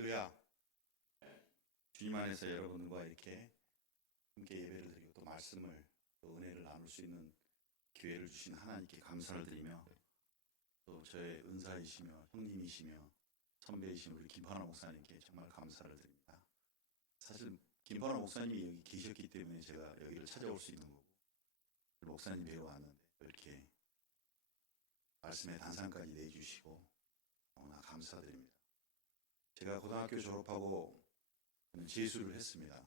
할렐루야. 주님 안에서 여러분과 이렇게 함께 예배를 드리고 또 말씀을 또 은혜를 나눌 수 있는 기회를 주신 하나님께 감사를 드리며 또 저의 은사이시며 형님이시며 선배이신 우리 김판호 목사님께 정말 감사를 드립니다. 사실 김판호 목사님이 여기 계셨기 때문에 제가 여기를 찾아올 수 있는 거고 목사님 뵈러 왔는데 이렇게 말씀의 단상까지 내주시고 너무나 감사드립니다. 제가 고등학교 졸업하고 재수를 했습니다.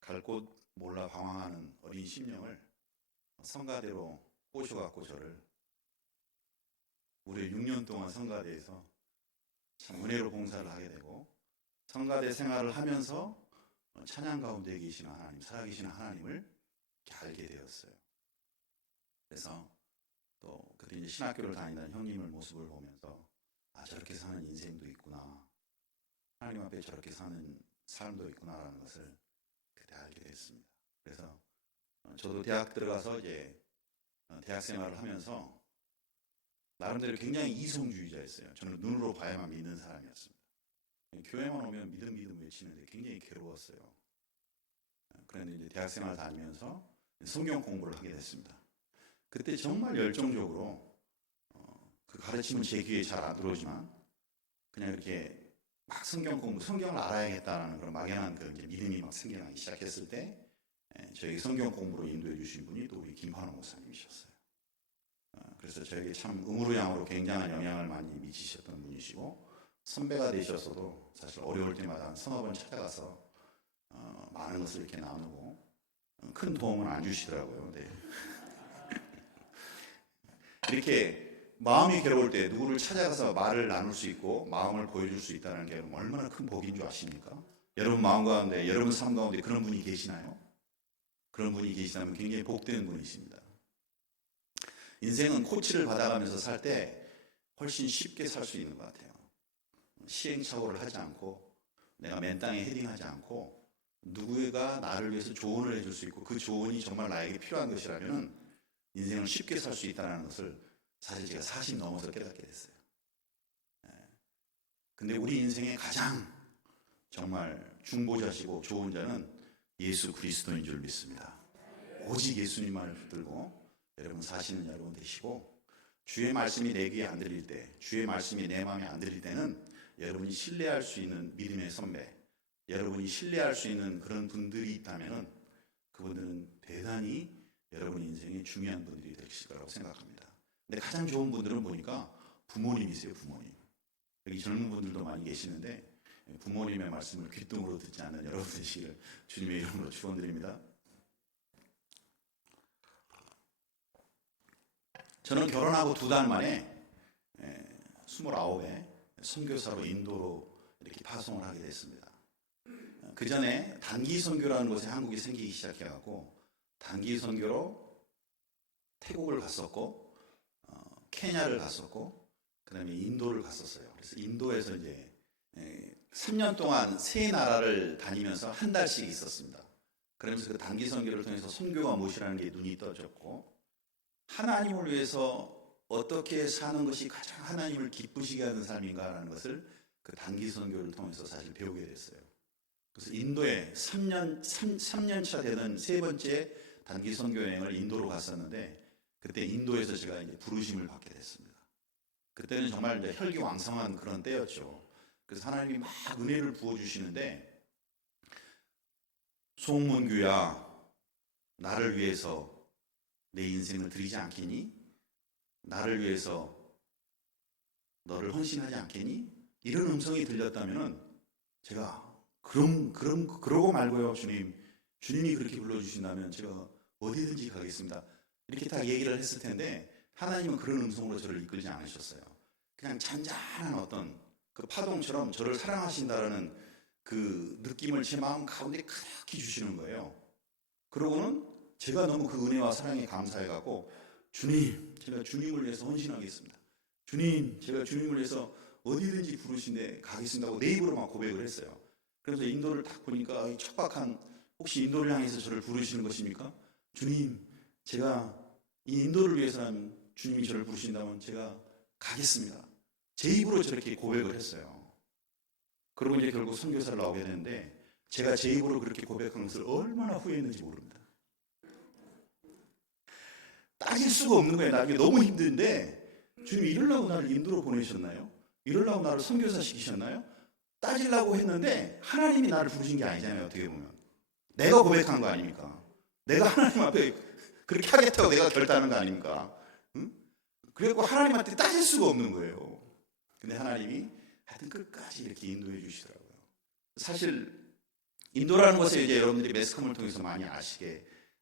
갈 곳 몰라 방황하는 어린 심령을 성가대로 꼬셔갖고 저를 무려 6년 동안 성가대에서 참 은혜로 봉사를 하게 되고 성가대 생활을 하면서 찬양 가운데 계시는 하나님, 살아계시는 하나님을 이렇게 알게 되었어요. 그래서 또 그때 이제 신학교를 다니던 형님을 모습을 보면서 아, 저렇게 사는 인생도 있구나. 하나님 앞에 저렇게 사는 삶도 있구나라는 것을 그때 알게 됐습니다. 그래서 저도 대학 들어가서 이제 대학 생활을 하면서 나름대로 굉장히 이성주의자였어요. 저는 눈으로 봐야만 믿는 사람이었습니다. 교회만 오면 믿음 외치는데 굉장히 괴로웠어요. 그런데 이제 대학 생활 다니면서 성경 공부를 하게 됐습니다. 그때 정말 열정적으로 그 가르침은 제 귀에 잘 안 들어오지만 그냥 이렇게 막 성경 공부, 성경을 알아야겠다는 그런 막연한 그 믿음이 막 생겨나기 시작했을 때 저에게 성경 공부로 인도해 주신 분이 또 우리 김판호 목사님이셨어요. 그래서 저에게 참 음으로 양으로 굉장한 영향을 많이 미치셨던 분이시고 선배가 되셨어도 사실 어려울 때마다 한 서너 번 찾아가서 많은 것을 이렇게 나누고 큰 도움은 안 주시더라고요. 네. 이렇게 마음이 괴로울 때 누구를 찾아가서 말을 나눌 수 있고 마음을 보여줄 수 있다는 게 얼마나 큰 복인 줄 아십니까? 여러분 마음 가운데, 여러분 삶 가운데 그런 분이 계시나요? 그런 분이 계시다면 굉장히 복된 분이십니다. 인생은 코치를 받아가면서 살 때 훨씬 쉽게 살 수 있는 것 같아요. 시행착오를 하지 않고 내가 맨 땅에 헤딩하지 않고 누구가 나를 위해서 조언을 해줄 수 있고 그 조언이 정말 나에게 필요한 것이라면 인생을 쉽게 살 수 있다는 것을 사실 제가 40 넘어서 깨닫게 됐어요. 근데 우리 인생의 가장 정말 중보자시고 좋은 자는 예수 그리스도인 줄 믿습니다. 오직 예수님만을 붙들고 여러분 사시는 여러분 되시고 주의 말씀이 내 귀에 안 들릴 때, 주의 말씀이 내 마음에 안 들릴 때는 여러분이 신뢰할 수 있는 믿음의 선배, 여러분이 신뢰할 수 있는 그런 분들이 있다면 그분들은 대단히 여러분 인생의 중요한 분들이 되실 거라고 생각합니다. 근데 가장 좋은 분들은 보니까 부모님이세요. 부모님. 여기 젊은 분들도 많이 계시는데 부모님의 말씀을 귓등으로 듣지 않는 여러분 되시기를 주님의 이름으로 축원드립니다. 저는 결혼하고 2달 만에 29에 선교사로 인도로 이렇게 파송을 하게 됐습니다. 그 전에 단기 선교라는 곳에 한국이 생기기 시작해갖고 단기 선교로 태국을 갔었고 케냐를 갔었고 그 다음에 인도를 갔었어요. 그래서 인도에서 이제 3년 동안 3나라를 다니면서 한 달씩 있었습니다. 그러면서 그 단기 선교를 통해서 선교가 무엇이라는 게 눈이 떠졌고 하나님을 위해서 어떻게 사는 것이 가장 하나님을 기쁘시게 하는 삶인가라는 것을 그 단기 선교를 통해서 사실 배우게 됐어요. 그래서 인도에 3년 차 되는 3번째 단기 선교 여행을 인도로 갔었는데 그때 인도에서 제가 이제 부르심을 받게 됐습니다. 그때는 정말 이제 혈기왕성한 그런 때였죠. 그래서 하나님이 막 은혜를 부어주시는데 송문규야 나를 위해서 내 인생을 드리지 않겠니? 나를 위해서 너를 헌신하지 않겠니? 이런 음성이 들렸다면은 제가 그러고 말고요 주님이 그렇게 불러주신다면 제가 어디든지 가겠습니다. 이렇게 딱 얘기를 했을 텐데 하나님은 그런 음성으로 저를 이끌지 않으셨어요. 그냥 잔잔한 어떤 그 파동처럼 저를 사랑하신다라는 그 느낌을 제 마음 가운데 크게 주시는 거예요. 그러고는 제가 너무 그 은혜와 사랑에 감사해갖고 주님, 제가 주님을 위해서 헌신하겠습니다. 주님, 제가 주님을 위해서 어디든지 부르신데 가겠습니다 하고 내 입으로 막 고백을 했어요. 그래서 인도를 딱 보니까 척박한 혹시 인도를 향해서 저를 부르시는 것입니까? 주님, 제가 이 인도를 위해서라면 주님이 저를 부르신다면 제가 가겠습니다. 제 입으로 저렇게 고백을 했어요. 그러고 이제 결국 선교사를 나오게 되는데 제가 제 입으로 그렇게 고백한 것을 얼마나 후회했는지 모릅니다. 따질 수가 없는 거예요. 나중에 너무 힘든데 주님 이러려고 나를 인도로 보내셨나요? 이러려고 나를 선교사 시키셨나요? 따지려고 했는데 하나님이 나를 부르신 게 아니잖아요. 어떻게 보면 내가 고백한 거 아닙니까? 내가 하나님 앞에 그렇게 하겠다고 내가 결단한 거 아닙니까? 응? 그리고 하나님한테 따질 수가 없는 거예요. 근데 하나님이 하여튼 끝까지 이렇게 인도해 주시더라고요. 사실 인도라는 것에 이제 여러분들이 매스컴을 통해서 많이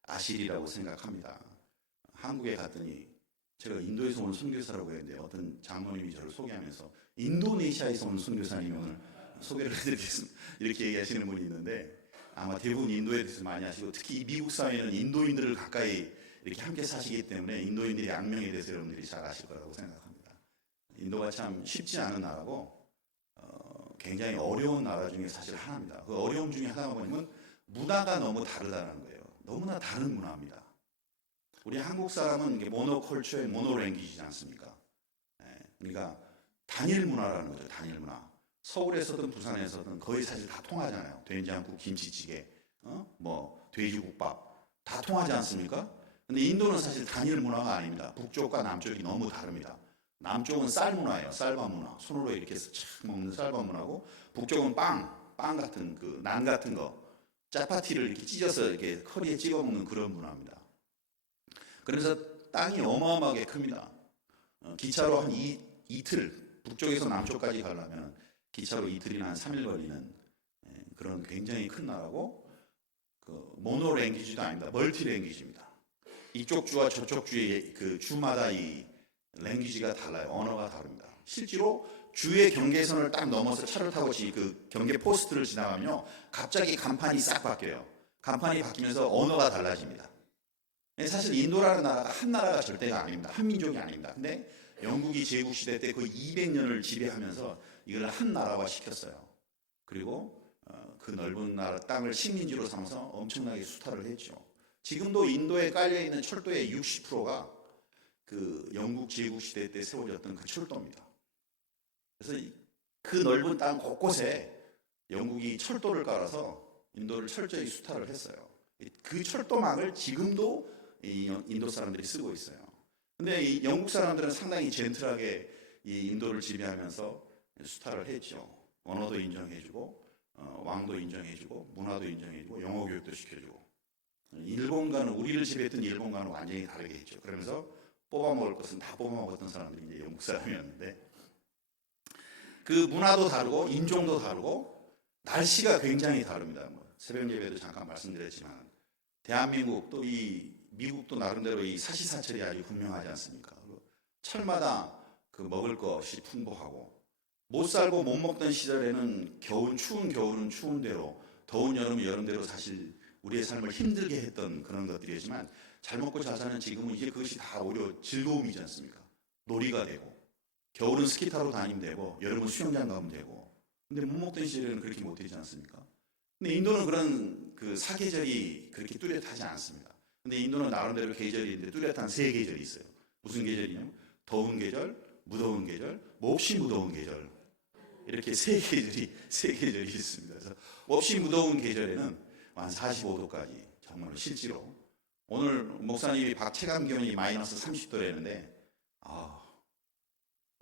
아시리라고 생각합니다. 한국에 갔더니 제가 인도에서 온 선교사라고 했는데 어떤 장모님이 저를 소개하면서 인도네시아에서 온 선교사님을 소개를 해드리겠습니다. 이렇게 얘기하시는 분이 있는데 아마 대부분 인도에 대해서 많이 아시고 특히 미국 사회는 인도인들을 가까이 이렇게 함께 사시기 때문에 인도인들의 악명에 대해서 여러분들이 잘 아실 거라고 생각합니다. 인도가 참 쉽지 않은 나라고 굉장히 어려운 나라 중에 사실 하나입니다. 그 어려움 중에 하나가 뭐냐면 문화가 너무 다르다는 거예요. 너무나 다른 문화입니다. 우리 한국 사람은 모노컬처의 모노랭귀지지 않습니까? 그러니까 단일 문화라는 거죠. 단일 문화. 서울에서든 부산에서든 거의 사실 다 통하잖아요. 된장국, 김치찌개, 뭐 돼지국밥 다 통하지 않습니까? 근데 인도는 사실 단일 문화가 아닙니다. 북쪽과 남쪽이 너무 다릅니다. 남쪽은 쌀 문화예요. 쌀밥 문화. 손으로 이렇게 해서 착 먹는 쌀밥 문화고 북쪽은 빵 같은 그 난 같은 거 짜파티를 이렇게 찢어서 이렇게 허리에 찍어 먹는 그런 문화입니다. 그래서 땅이 어마어마하게 큽니다. 기차로 한 이틀 북쪽에서 남쪽까지 가려면 기차로 이틀이나 한 3일 걸리는 그런 굉장히 큰 나라고 그 모노랭귀지도 아닙니다. 멀티랭귀지입니다. 이쪽 주와 저쪽 주의 그 주마다 이 랭귀지가 달라요. 언어가 다릅니다. 실제로 주의 경계선을 딱 넘어서 차를 타고 그 경계 포스트를 지나가면요. 갑자기 간판이 싹 바뀌어요. 간판이 바뀌면서 언어가 달라집니다. 사실 인도라는 나라가 한 나라가 절대가 아닙니다. 한 민족이 아닙니다. 근데 영국이 제국시대 때 거의 200년을 지배하면서 이걸 한 나라화 시켰어요. 그리고 그 넓은 나라 땅을 식민지로 삼아서 엄청나게 수탈을 했죠. 지금도 인도에 깔려있는 철도의 60%가 그 영국 제국시대 때 세워졌던 그 철도입니다. 그래서 그 넓은 땅 곳곳에 영국이 철도를 깔아서 인도를 철저히 수탈을 했어요. 그 철도망을 지금도 이 인도 사람들이 쓰고 있어요. 근데 이 영국 사람들은 상당히 젠틀하게 이 인도를 지배하면서 수탈을 했죠. 언어도 인정해주고 왕도 인정해주고 문화도 인정해주고 영어 교육도 시켜주고 일본과는 우리를 지배했던 일본과는 완전히 다르게 했죠. 그러면서 뽑아먹을 것은 다 뽑아먹었던 사람들이 이제 영국 사람이었는데 그 문화도 다르고 인종도 다르고 날씨가 굉장히 다릅니다. 새벽 예배도 잠깐 말씀드렸지만 대한민국 또 이 미국도 나름대로 이 사시사철이 아주 분명하지 않습니까? 철마다 그 먹을 것이 풍부하고 못 살고 못 먹던 시절에는 추운 겨울은 추운 대로 더운 여름은 여름대로 사실 우리의 삶을 힘들게 했던 그런 것들이지만 잘 먹고 잘 사는 지금은 이제 그것이 다 오히려 즐거움이지 않습니까? 놀이가 되고 겨울은 스키 타러 다니면 되고 여름은 수영장 가면 되고 근데 못 먹던 시절에는 그렇게 못 되지 않습니까? 근데 인도는 그런 그 사계절이 그렇게 뚜렷하지 않습니다. 근데 인도는 나름대로 계절이 있는데 뚜렷한 3계절이 있어요. 무슨 계절이냐면 더운 계절, 무더운 계절, 몹시 무더운 계절 이렇게 3계절이 있습니다. 그래서 몹시 무더운 계절에는 한 45도까지 정말로 실제로 오늘 목사님이 밖 체감 기온이 마이너스 30도라는데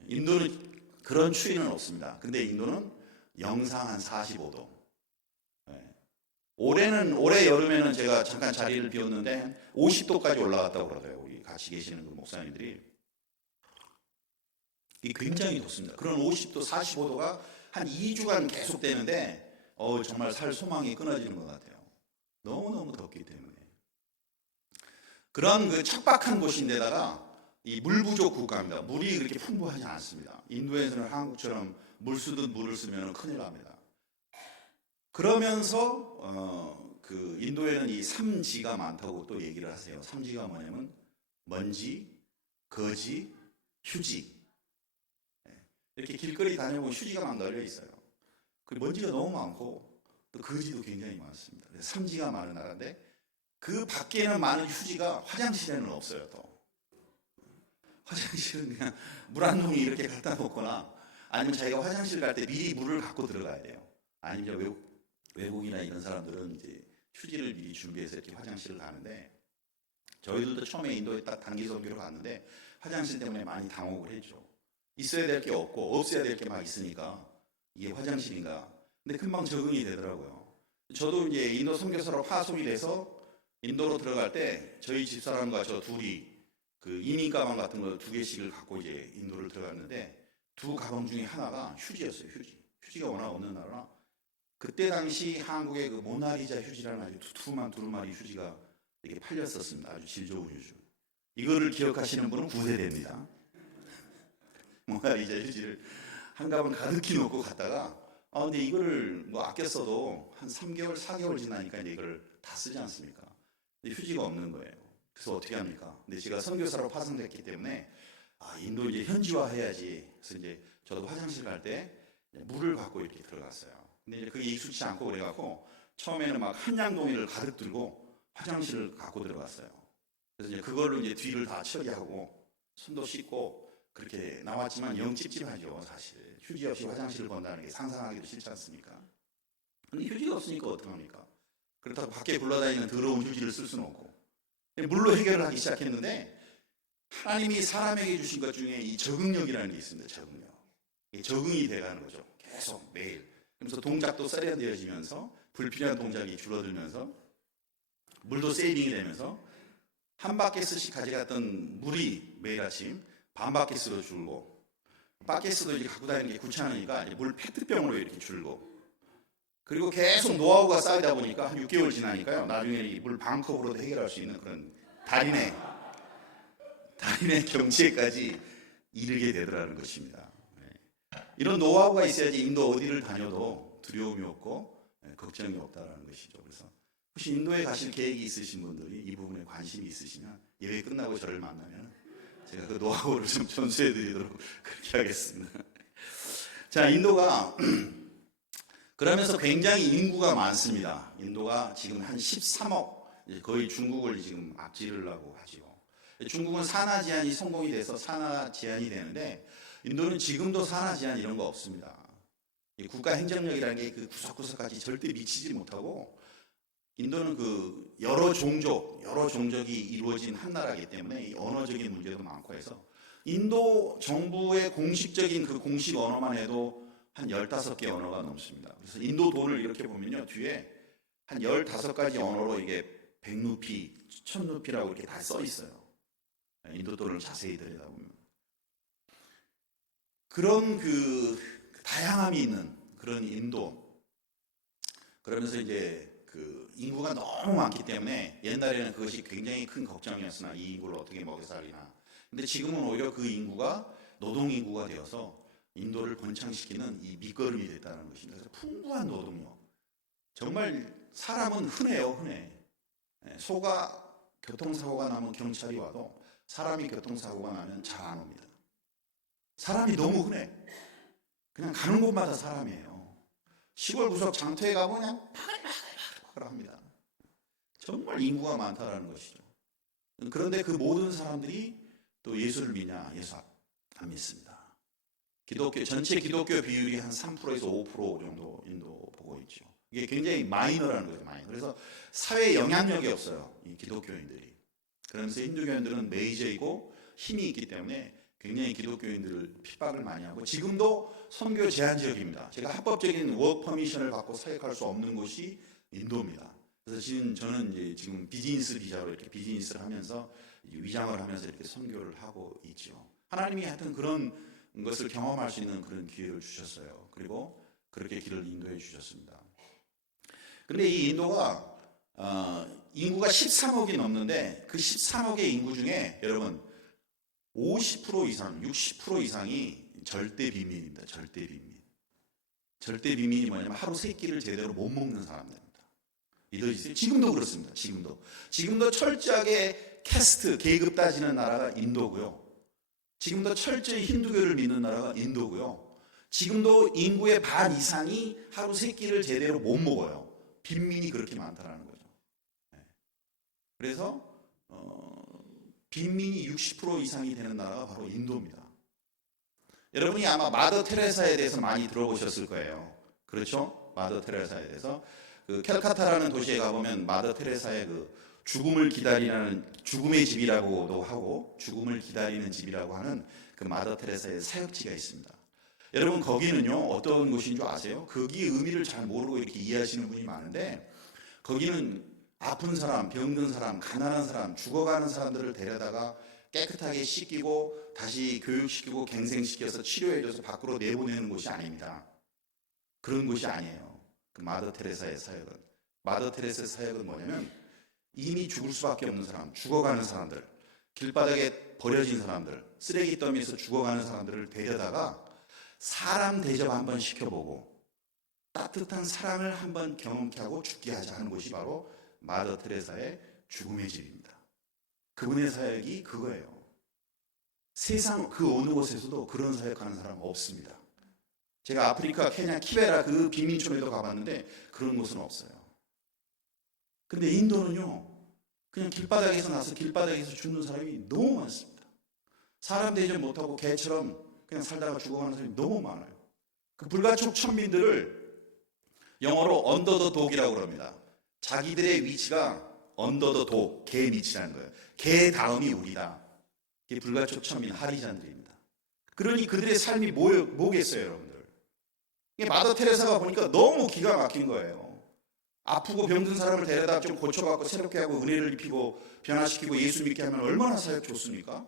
인도는 그런 추위는 없습니다. 근데 인도는 영상 한 45도. 올해 여름에는 제가 잠깐 자리를 비웠는데 50도까지 올라갔다고 그러더라고요. 우리 같이 계시는 그 목사님들이. 이게 굉장히 덥습니다. 그런 50도, 45도가 한 2주간 계속 되는데 정말 살 소망이 끊어지는 것 같아요. 너무너무 덥기 때문에. 그런 그 척박한 곳인데다가 이 물 부족 국가입니다. 물이 그렇게 풍부하지 않습니다. 인도에서는 한국처럼 물 쓰듯 물을 쓰면 큰일 납니다. 그러면서 그 인도에는 이 3지가 많다고 또 얘기를 하세요. 3지가 뭐냐면 먼지, 거지, 휴지. 이렇게 길거리 다녀보면 휴지가 막 널려 있어요. 그리고 먼지가 너무 많고 또 거지도 굉장히 많습니다. 3지가 많은 나라인데 그 밖에는 많은 휴지가 화장실에는 없어요. 또 화장실은 그냥 물 한 동이 이렇게 갖다 놓거나 아니면 자기가 화장실 갈 때 미리 물을 갖고 들어가야 돼요. 아니면 외국이나 이런 사람들은 이제 휴지를 미리 준비해서 이렇게 화장실을 가는데, 저희들도 처음에 인도에 딱 단기 선교로 갔는데 화장실 때문에 많이 당혹을 했죠. 있어야 될 게 없고 없어야 될 게 막 있으니까 이게 화장실인가. 근데 금방 적응이 되더라고요. 저도 이제 인도 선교사로 파송이 돼서 인도로 들어갈 때 저희 집사람과 저 둘이 그 이민 가방 같은 거 2개씩을 갖고 이제 인도를 들어갔는데, 2 가방 중에 하나가 휴지였어요. 휴지가 워낙 없는 나라. 그때 당시 한국의 그 모나리자 휴지라는 아주 두툼한 두루마리 휴지가 이렇게 팔렸었습니다. 아주 질 좋은 휴지. 이거를 기억하시는 분은 9세대입니다. 모나리자 휴지를 한 가방 가득히 놓고 갔다가, 근데 이거를 뭐 아껴 써도 한 3개월, 4개월 지나니까 이제 이걸 다 쓰지 않습니까? 근데 휴지가 없는 거예요. 그래서 어떻게 합니까? 근데 제가 선교사로 파송됐기 때문에 인도 이제 현지화 해야지. 그래서 이제 저도 화장실 갈 때 물을 갖고 이렇게 들어갔어요. 근데 이제 그게 익숙치 않고 그래갖고 처음에는 막 한양동이를 가득 들고 화장실을 갖고 들어갔어요. 그래서 이제 그걸로 이제 뒤를 다 처리하고 손도 씻고 그렇게 나왔지만 영 찝찝하죠, 사실. 휴지 없이 화장실을 건다는 게 상상하기도 싫지 않습니까? 근데 휴지가 없으니까 어떡합니까? 그렇다고 밖에 굴러다니는 더러운 휴지를 쓸 수는 없고. 물로 해결을 하기 시작했는데, 하나님이 사람에게 주신 것 중에 이 적응력이라는 게 있습니다. 적응력. 이게 적응이 돼가는 거죠. 계속 매일. 그래서 동작도 세련되어지면서 불필요한 동작이 줄어들면서 물도 세이빙이 되면서 한 바켓씩 가져갔던 물이 매일 아침 반 바켓으로 줄고, 바켓도 이제 갖고 다니는 게 귀찮으니까 물 페트병으로 이렇게 줄고, 그리고 계속 노하우가 쌓이다 보니까 한 6개월 지나니까요, 나중에 물 반 컵으로도 해결할 수 있는 그런 달인의 경지에까지 이르게 되더라는 것입니다. 이런 노하우가 있어야지 인도 어디를 다녀도 두려움이 없고 걱정이 없다는 것이죠. 그래서 혹시 인도에 가실 계획이 있으신 분들이 이 부분에 관심이 있으시면 예배 끝나고 저를 만나면 제가 그 노하우를 좀 전수해 드리도록 그렇게 하겠습니다. 자, 인도가 그러면서 굉장히 인구가 많습니다. 인도가 지금 한 13억, 거의 중국을 지금 앞지르려고 하죠. 중국은 산하 제한이 성공이 돼서 산하 제한이 되는데, 인도는 지금도 산하 제한 이런 거 없습니다. 국가 행정력이라는 게 그 구석구석까지 절대 미치지 못하고, 인도는 그 여러 종족이 이루어진 한 나라이기 때문에 언어적인 문제도 많고 해서 인도 정부의 공식적인 그 공식 언어만 해도 한 15개 언어가 넘습니다. 그래서 인도 돈을 이렇게 보면요, 뒤에 한 15가지 언어로 이게 100루피, 1000루피라고 이렇게 다 써 있어요. 인도 돈을 자세히 들여다보면. 그런 그 다양함이 있는 그런 인도. 그러면서 이제 그 인구가 너무 많기 때문에 옛날에는 그것이 굉장히 큰 걱정이었으나 이 인구를 어떻게 먹여 살리나. 근데 지금은 오히려 그 인구가 노동 인구가 되어서 인도를 번창시키는 이 밑거름이 됐다는 것입니다. 그래서 풍부한 노동력. 정말 사람은 흔해요, 흔해. 소가 교통사고가 나면 경찰이 와도 사람이 교통사고가 나면 잘 안 옵니다. 사람이 너무 흔해. 그냥 가는 곳마다 사람이에요. 시골 구석 장터에 가면 그냥 파글파글 합니다. 정말 인구가 많다라는 것이죠. 그런데 그 모든 사람들이 또 예수를 믿냐? 예수 안 믿습니다. 전체 기독교 비율이 한 3%에서 5% 정도 인도 보고 있죠. 이게 굉장히 마이너라는 거죠, 마이너. 그래서 사회에 영향력이 없어요, 이 기독교인들이. 그러면서 힌두교인들은 메이저이고 힘이 있기 때문에 굉장히 기독교인들을 핍박을 많이 하고, 지금도 선교 제한 지역입니다. 제가 합법적인 워크 퍼미션을 받고 사역할 수 없는 곳이 인도입니다. 그래서 저는 이제 지금 비즈니스 비자로 이렇게 비즈니스를 하면서 위장을 하면서 이렇게 선교를 하고 있죠. 하나님이 하여튼 그런 것을 경험할 수 있는 그런 기회를 주셨어요. 그리고 그렇게 길을 인도해 주셨습니다. 근데 이 인도가 인구가 13억이 넘는데, 그 13억의 인구 중에 여러분 50% 이상, 60% 이상이 절대 빈민입니다. 절대 빈민. 절대 빈민이 뭐냐면 하루 3끼를 제대로 못 먹는 사람들입니다. 믿어지세요? 지금도 그렇습니다. 지금도 철저하게 캐스트, 계급 따지는 나라가 인도고요. 지금도 철저히 힌두교를 믿는 나라가 인도고요. 지금도 인구의 반 이상이 하루 3끼를 제대로 못 먹어요. 빈민이 그렇게 많다는 거죠. 그래서 빈민이 60% 이상이 되는 나라가 바로 인도입니다. 여러분이 아마 마더 테레사에 대해서 많이 들어보셨을 거예요. 그렇죠? 마더 테레사에 대해서. 그 캘카타라는 도시에 가보면 마더 테레사의 그 죽음을 기다리는 죽음의 집이라고도 하고 죽음을 기다리는 집이라고 하는 그 마더 테레사의 사역지가 있습니다. 여러분 거기는요 어떤 곳인 줄 아세요? 거기의 의미를 잘 모르고 이렇게 이해하시는 분이 많은데 거기는 아픈 사람, 병든 사람, 가난한 사람, 죽어가는 사람들을 데려다가 깨끗하게 씻기고 다시 교육시키고 갱생시켜서 치료해줘서 밖으로 내보내는 곳이 아닙니다. 그런 곳이 아니에요. 그 마더 테레사의 사역은. 마더 테레사의 사역은 뭐냐면 이미 죽을 수밖에 없는 사람, 죽어가는 사람들, 길바닥에 버려진 사람들, 쓰레기 더미에서 죽어가는 사람들을 데려다가 사람 대접 한번 시켜보고 따뜻한 사랑을 한번 경험케 하고 죽게 하자 하는 곳이 바로 마더 테레사의 죽음의 집입니다. 그분의 사역이 그거예요. 세상 그 어느 곳에서도 그런 사역하는 사람 없습니다. 제가 아프리카 케냐 키베라 그 빈민촌에도 가봤는데 그런 곳은 없어요. 근데 인도는요 그냥 길바닥에서 나서 길바닥에서 죽는 사람이 너무 많습니다. 사람 대접 못하고 개처럼 그냥 살다가 죽어가는 사람이 너무 많아요. 그 불가촉 천민들을 영어로 언더 더 독이라고 그럽니다. 자기들의 위치가 언더 더 독, 개 밑이라는 거예요. 개 다음이 우리다. 이게 불가촉 천민 하리잔들입니다. 그러니 그들의 삶이 뭐겠어요, 여러분들? 이게 마더 테레사가 보니까 너무 기가 막힌 거예요. 아프고 병든 사람을 데려다 좀 고쳐갖고 새롭게 하고 은혜를 입히고 변화시키고 예수 믿게 하면 얼마나 사역 좋습니까?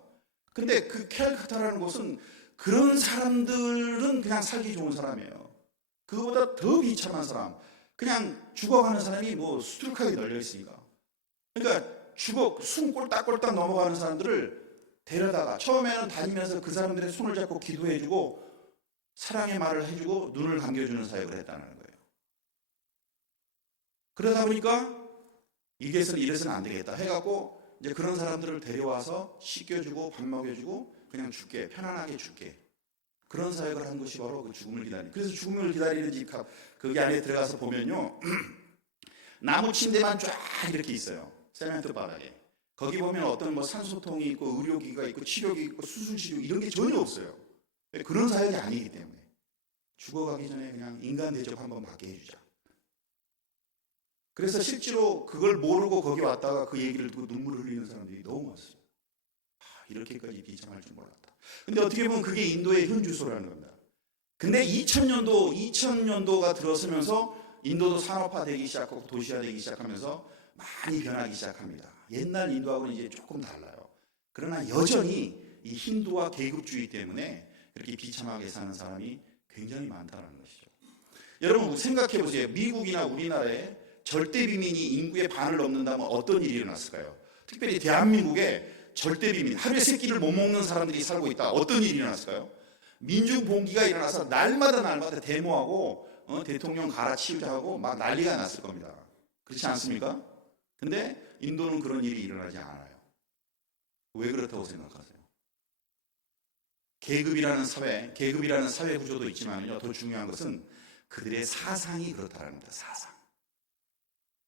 근데 그 캘카타라는 곳은 그런 사람들은 그냥 살기 좋은 사람이에요. 그거보다 더 비참한 사람, 그냥 죽어가는 사람이 뭐 수두룩하게 널려 있으니까. 그러니까 숨 꼴딱꼴딱 넘어가는 사람들을 데려다가 처음에는 다니면서 그 사람들의 손을 잡고 기도해주고 사랑의 말을 해주고 눈을 감겨주는 사역을 했다는 거예요. 그러다 보니까 이래서는 안 되겠다 해갖고 이제 그런 사람들을 데려와서 씻겨주고 밥 먹여주고 그냥 죽게 편안하게 죽게 그런 사역을 한 것이 바로 그 죽음을 기다리는. 그래서 죽음을 기다리는 집 거기 안에 들어가서 보면요 나무 침대만 쫙 이렇게 있어요. 세멘트 바닥에. 거기 보면 어떤 뭐 산소통이 있고 의료기가 있고 치료기 있고 수술치료 이런 게 전혀 없어요. 그런 사역이 아니기 때문에 죽어가기 전에 그냥 인간 대접 한번 받게 해주자. 그래서 실제로 그걸 모르고 거기 왔다가 그 얘기를 듣고 눈물을 흘리는 사람들이 너무 많습니다. 이렇게까지 비참할 줄 몰랐다. 근데 어떻게 보면 그게 인도의 현주소라는 겁니다. 근데 2000년도가 들어서면서 인도도 산업화되기 시작하고 도시화되기 시작하면서 많이 변하기 시작합니다. 옛날 인도하고는 이제 조금 달라요. 그러나 여전히 이 힌두와 계급주의 때문에 그렇게 비참하게 사는 사람이 굉장히 많다는 것이죠. 여러분 생각해 보세요. 미국이나 우리나라에 절대 비민이 인구의 반을 넘는다면 어떤 일이 일어났을까요? 특별히 대한민국에 절대 비민, 하루에 세 끼를 못 먹는 사람들이 살고 있다. 어떤 일이 일어났을까요? 민중봉기가 일어나서 날마다 데모하고 대통령 갈아치우자 하고 막 난리가 났을 겁니다. 그렇지 않습니까? 근데 인도는 그런 일이 일어나지 않아요. 왜 그렇다고 생각하세요? 계급이라는 사회 구조도 있지만요. 더 중요한 것은 그들의 사상이 그렇다는 겁니다. 사상.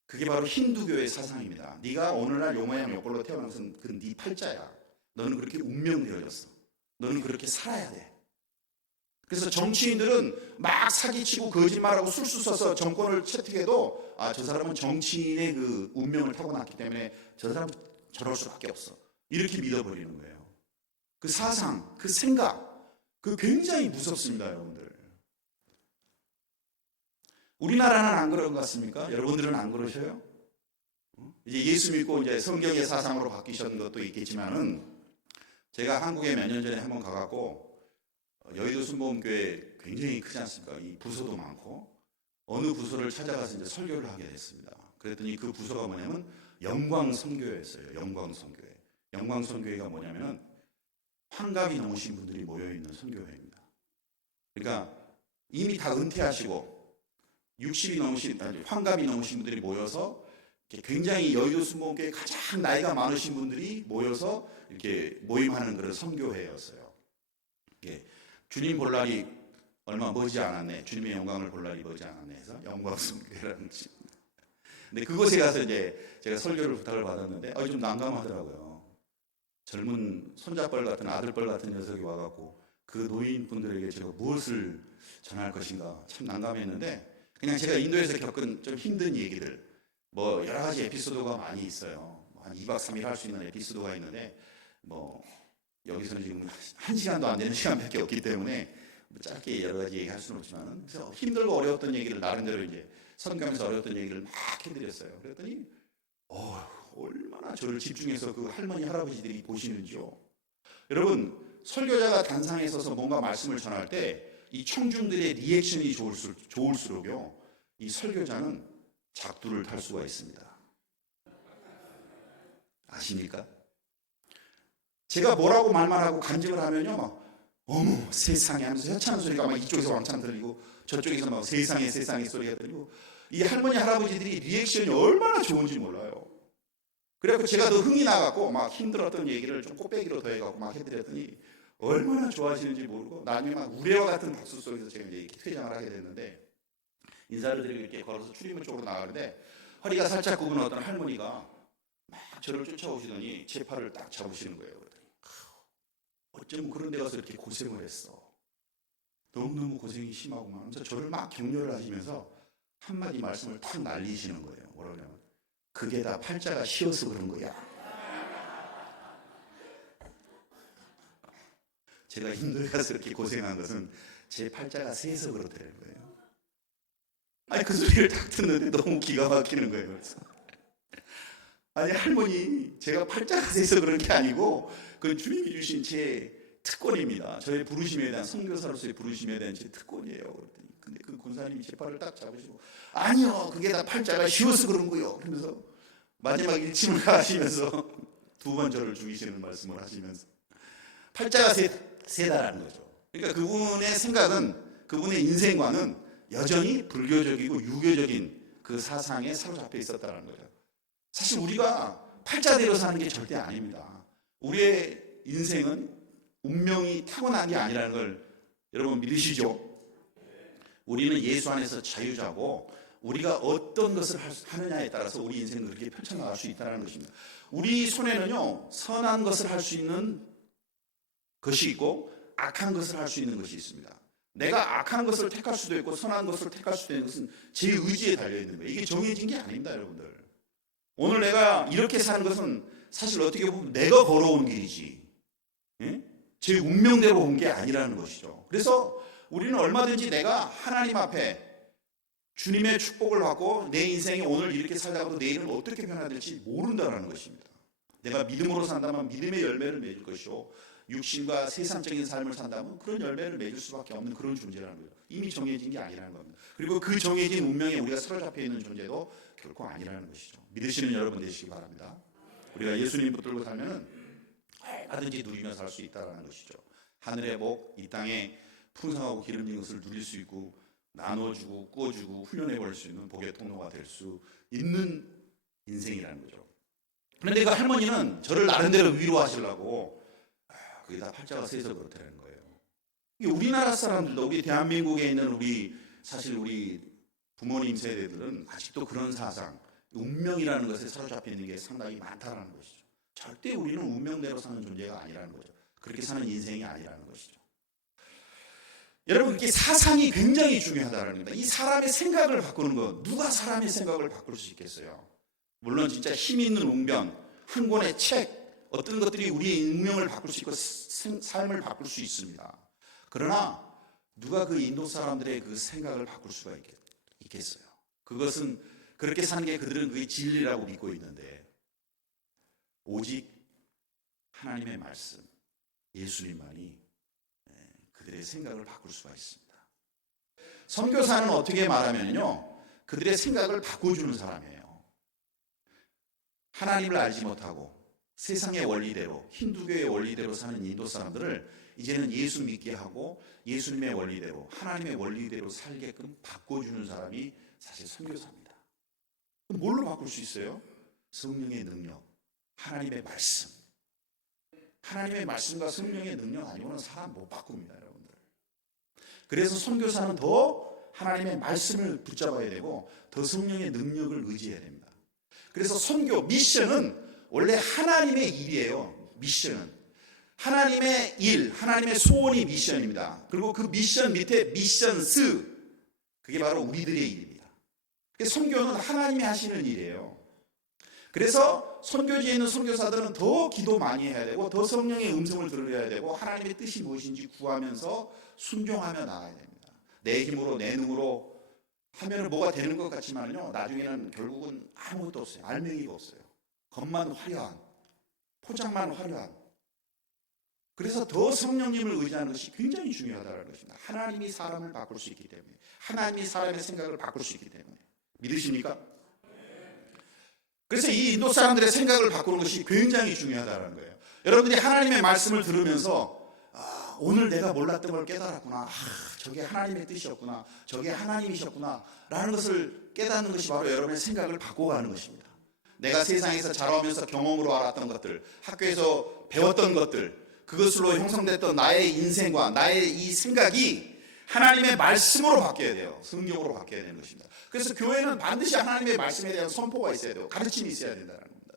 그게 바로 힌두교의 사상입니다. 네가 오늘날 요 모양 요 꼴로 태어난 것은 그 네 팔자야. 너는 그렇게 운명되어졌어. 너는 그렇게 살아야 돼. 그래서 정치인들은 막 사기치고 거짓말하고 술수 써서 정권을 채택해도 저 사람은 정치인의 그 운명을 타고났기 때문에 저 사람은 저럴 수밖에 없어. 이렇게 믿어버리는 거예요. 그 사상, 그 생각, 그 굉장히 무섭습니다, 여러분들. 우리나라는 안 그런 것 같습니까? 여러분들은 안 그러셔요? 이제 예수 믿고 이제 성경의 사상으로 바뀌셨는 것도 있겠지만은 제가 한국에 몇 년 전에 한번 가갖고 여의도 순복음교회 굉장히 크지 않습니까? 이 부서도 많고 어느 부서를 찾아가서 이제 설교를 하게 됐습니다. 그랬더니 그 부서가 뭐냐면 영광선교회였어요. 영광선교회. 영광선교회가 뭐냐면은 환갑이 넘으신 분들이 모여 있는 선교회입니다. 그러니까 이미 다 은퇴하시고 60이 넘으신 환갑이 넘으신 분들이 모여서 굉장히 여의도 순복음교회 가장 나이가 많으신 분들이 모여서 이렇게 모임하는 그런 선교회였어요. 주님 볼 날이 얼마 머지 않았네. 주님의 영광을 볼 날이 머지 않았네 해서 영광선교회라는 뜻입니다. 근데 그곳에 가서 이제 제가 설교를 부탁을 받았는데 좀 난감하더라고요. 젊은 손자뻘 같은 아들뻘 같은 녀석이 와갖고 그 노인분들에게 제가 무엇을 전할 것인가 참 난감했는데, 그냥 제가 인도에서 겪은 좀 힘든 얘기들, 뭐 여러 가지 에피소드가 많이 있어요. 한 2박 3일 할 수 있는 에피소드가 있는데, 뭐 여기서는 지금 1시간도 안 되는 시간밖에 없기 때문에 짧게 여러 가지 얘기할 수는 없지만, 그래서 힘들고 어려웠던 얘기를 나름대로 이제 선교하면서 어려웠던 얘기를 막 해드렸어요. 그랬더니 얼마나 저를 집중해서 그 할머니 할아버지들이 보시는지요. 여러분, 설교자가 단상에 서서 뭔가 말씀을 전할 때 이 청중들의 리액션이 좋을수록요, 이 설교자는 작두를 탈 수가 있습니다. 아십니까? 제가 뭐라고 말만 하고 간증을 하면요, 막 어머 세상에 하면서 협찬 소리가 막 이쪽에서 왕창 들리고 저쪽에서 막 세상에 소리가 들리고, 이 할머니 할아버지들이 리액션이 얼마나 좋은지 몰라요. 그래갖고 제가 더 흥이 나갖고 막 힘들었던 얘기를 좀 꽃배기로 더해갖고 막 해드렸더니 얼마나 좋아하시는지 모르고, 나중에 막 우레와 같은 박수 속에서 제가 이제 퇴장을 하게 됐는데, 인사를 드리고 이렇게 걸어서 출입문 쪽으로 나가는데 허리가 살짝 굽은 어떤 할머니가 막 저를 쫓아오시더니 제 팔을 딱 잡으시는 거예요. 어쩜 그런 데 가서 이렇게 고생을 했어. 너무너무 고생이 심하구만 하면서 저를 막 격려를 하시면서 한마디 말씀을 탁 날리시는 거예요. 뭐라 그러냐면, 그게 다 팔자가 쉬어서 그런 거야. 제가 인도에 가서 이렇게 고생한 것은 제 팔자가 세서 그렇다는 거예요. 아니, 그 소리를 딱 듣는데 너무 기가 막히는 거예요. 그래서 아니, 할머니, 제가 팔자가 세서 그런 게 아니고 그건 주님이 주신 제 특권입니다. 저의 부르심에 대한, 선교사로서의 부르심에 대한 제 특권이에요. 근데 그 권사님이 제 팔을 딱 잡으시고, 아니요, 그게 다 팔자가 쉬워서 그런 거요. 그러면서 마지막 일침을 하시면서 2번 저를 죽이시는 말씀을 하시면서 팔자가 세다라는 거죠. 그러니까 그분의 생각은, 그분의 인생관은 여전히 불교적이고 유교적인 그 사상에 사로잡혀 있었다는 거죠. 사실 우리가 팔자대로 사는 게 절대 아닙니다. 우리의 인생은 운명이 타고난 게 아니라는 걸 여러분 믿으시죠? 우리는 예수 안에서 자유자고, 우리가 어떤 것을 하느냐에 따라서 우리 인생을 그렇게 펼쳐나갈 수 있다는 것입니다. 우리 손에는요, 선한 것을 할 수 있는 것이 있고 악한 것을 할 수 있는 것이 있습니다. 내가 악한 것을 택할 수도 있고 선한 것을 택할 수도 있는 것은 제 의지에 달려있는 거예요. 이게 정해진 게 아닙니다, 여러분들. 오늘 내가 이렇게 사는 것은 사실 어떻게 보면 내가 걸어온 길이지, 제 운명대로 온 게 아니라는 것이죠. 그래서 우리는 얼마든지 내가 하나님 앞에 주님의 축복을 받고 내 인생이 오늘 이렇게 살다가도 내일은 어떻게 변화될지 모른다는 것입니다. 내가 믿음으로 산다면 믿음의 열매를 맺을 것이고, 육신과 세상적인 삶을 산다면 그런 열매를 맺을 수밖에 없는 그런 존재라는 거예요. 이미 정해진 게 아니라는 겁니다. 그리고 그 정해진 운명에 우리가 사로잡혀 있는 존재도 결코 아니라는 것이죠. 믿으시는 여러분 되시기 바랍니다. 우리가 예수님 붙들고 살면은 얼마든지 누리며 살 수 있다는 것이죠. 하늘의 복, 이 땅에 풍성하고 기름진 것을 누릴 수 있고, 나눠주고 꾸어주고 훈련해볼 수 있는 복의 통로가 될 수 있는 인생이라는 거죠. 그런데 그 할머니는 저를 나름대로 위로하시려고 그게 다 팔자가 세서 그렇다는 거예요. 이게 우리나라 사람들도, 우리 대한민국에 있는 사실 우리 부모님 세대들은 아직도 그런 사상, 운명이라는 것에 사로잡혀 있는 게 상당히 많다는 것이죠. 절대 우리는 운명대로 사는 존재가 아니라는 거죠. 그렇게 사는 인생이 아니라는 것이죠. 여러분, 이게 사상이 굉장히 중요하다는 겁니다. 이 사람의 생각을 바꾸는 것, 누가 사람의 생각을 바꿀 수 있겠어요? 물론 진짜 힘 있는 웅변, 한 권의 책, 어떤 것들이 우리의 운명을 바꿀 수 있고 삶을 바꿀 수 있습니다. 그러나 누가 그 인도 사람들의 그 생각을 바꿀 수가 있겠어요? 그것은 그렇게 사는 게 그들은 그게 진리라고 믿고 있는데, 오직 하나님의 말씀, 예수님만이 그들의 생각을 바꿀 수가 있습니다. 선교사는 어떻게 말하면요, 그들의 생각을 바꿔주는 사람이에요. 하나님을 알지 못하고 세상의 원리대로, 힌두교의 원리대로 사는 인도 사람들을 이제는 예수 믿게 하고 예수님의 원리대로, 하나님의 원리대로 살게끔 바꿔주는 사람이 사실 선교사입니다. 뭘로 바꿀 수 있어요? 성령의 능력, 하나님의 말씀. 하나님의 말씀과 성령의 능력 아니고는 사람 못 바꿉니다, 여러분들. 그래서 선교사는 더 하나님의 말씀을 붙잡아야 되고 더 성령의 능력을 의지해야 됩니다. 그래서 선교, 미션은 원래 하나님의 일이에요. 미션은 하나님의 일, 하나님의 소원이 미션입니다. 그리고 그 미션 밑에 미션스, 그게 바로 우리들의 일입니다. 선교는 하나님이 하시는 일이에요. 그래서 선교지에 있는 선교사들은 더 기도 많이 해야 되고, 더 성령의 음성을 들어야 되고, 하나님의 뜻이 무엇인지 구하면서 순종하며 나가야 됩니다. 내 힘으로, 내 능으로 하면 뭐가 되는 것 같지만요, 나중에는 결국은 아무것도 없어요. 알맹이가 없어요. 겉만 화려한, 포장만 화려한. 그래서 더 성령님을 의지하는 것이 굉장히 중요하다는 것입니다. 하나님이 사람을 바꿀 수 있기 때문에, 하나님이 사람의 생각을 바꿀 수 있기 때문에. 믿으십니까? 그래서 이 인도 사람들의 생각을 바꾸는 것이 굉장히 중요하다는 거예요. 여러분들이 하나님의 말씀을 들으면서 오늘 내가 몰랐던 걸 깨달았구나, 저게 하나님의 뜻이었구나, 저게 하나님이셨구나 라는 것을 깨닫는 것이 바로 여러분의 생각을 바꿔가는 것입니다. 내가 세상에서 자라오면서 경험으로 알았던 것들, 학교에서 배웠던 것들, 그것으로 형성됐던 나의 인생과 나의 이 생각이 하나님의 말씀으로 바뀌어야 돼요. 성경으로 바뀌어야 되는 것입니다. 그래서 교회는 반드시 하나님의 말씀에 대한 선포가 있어야 돼요. 가르침이 있어야 된다는 겁니다.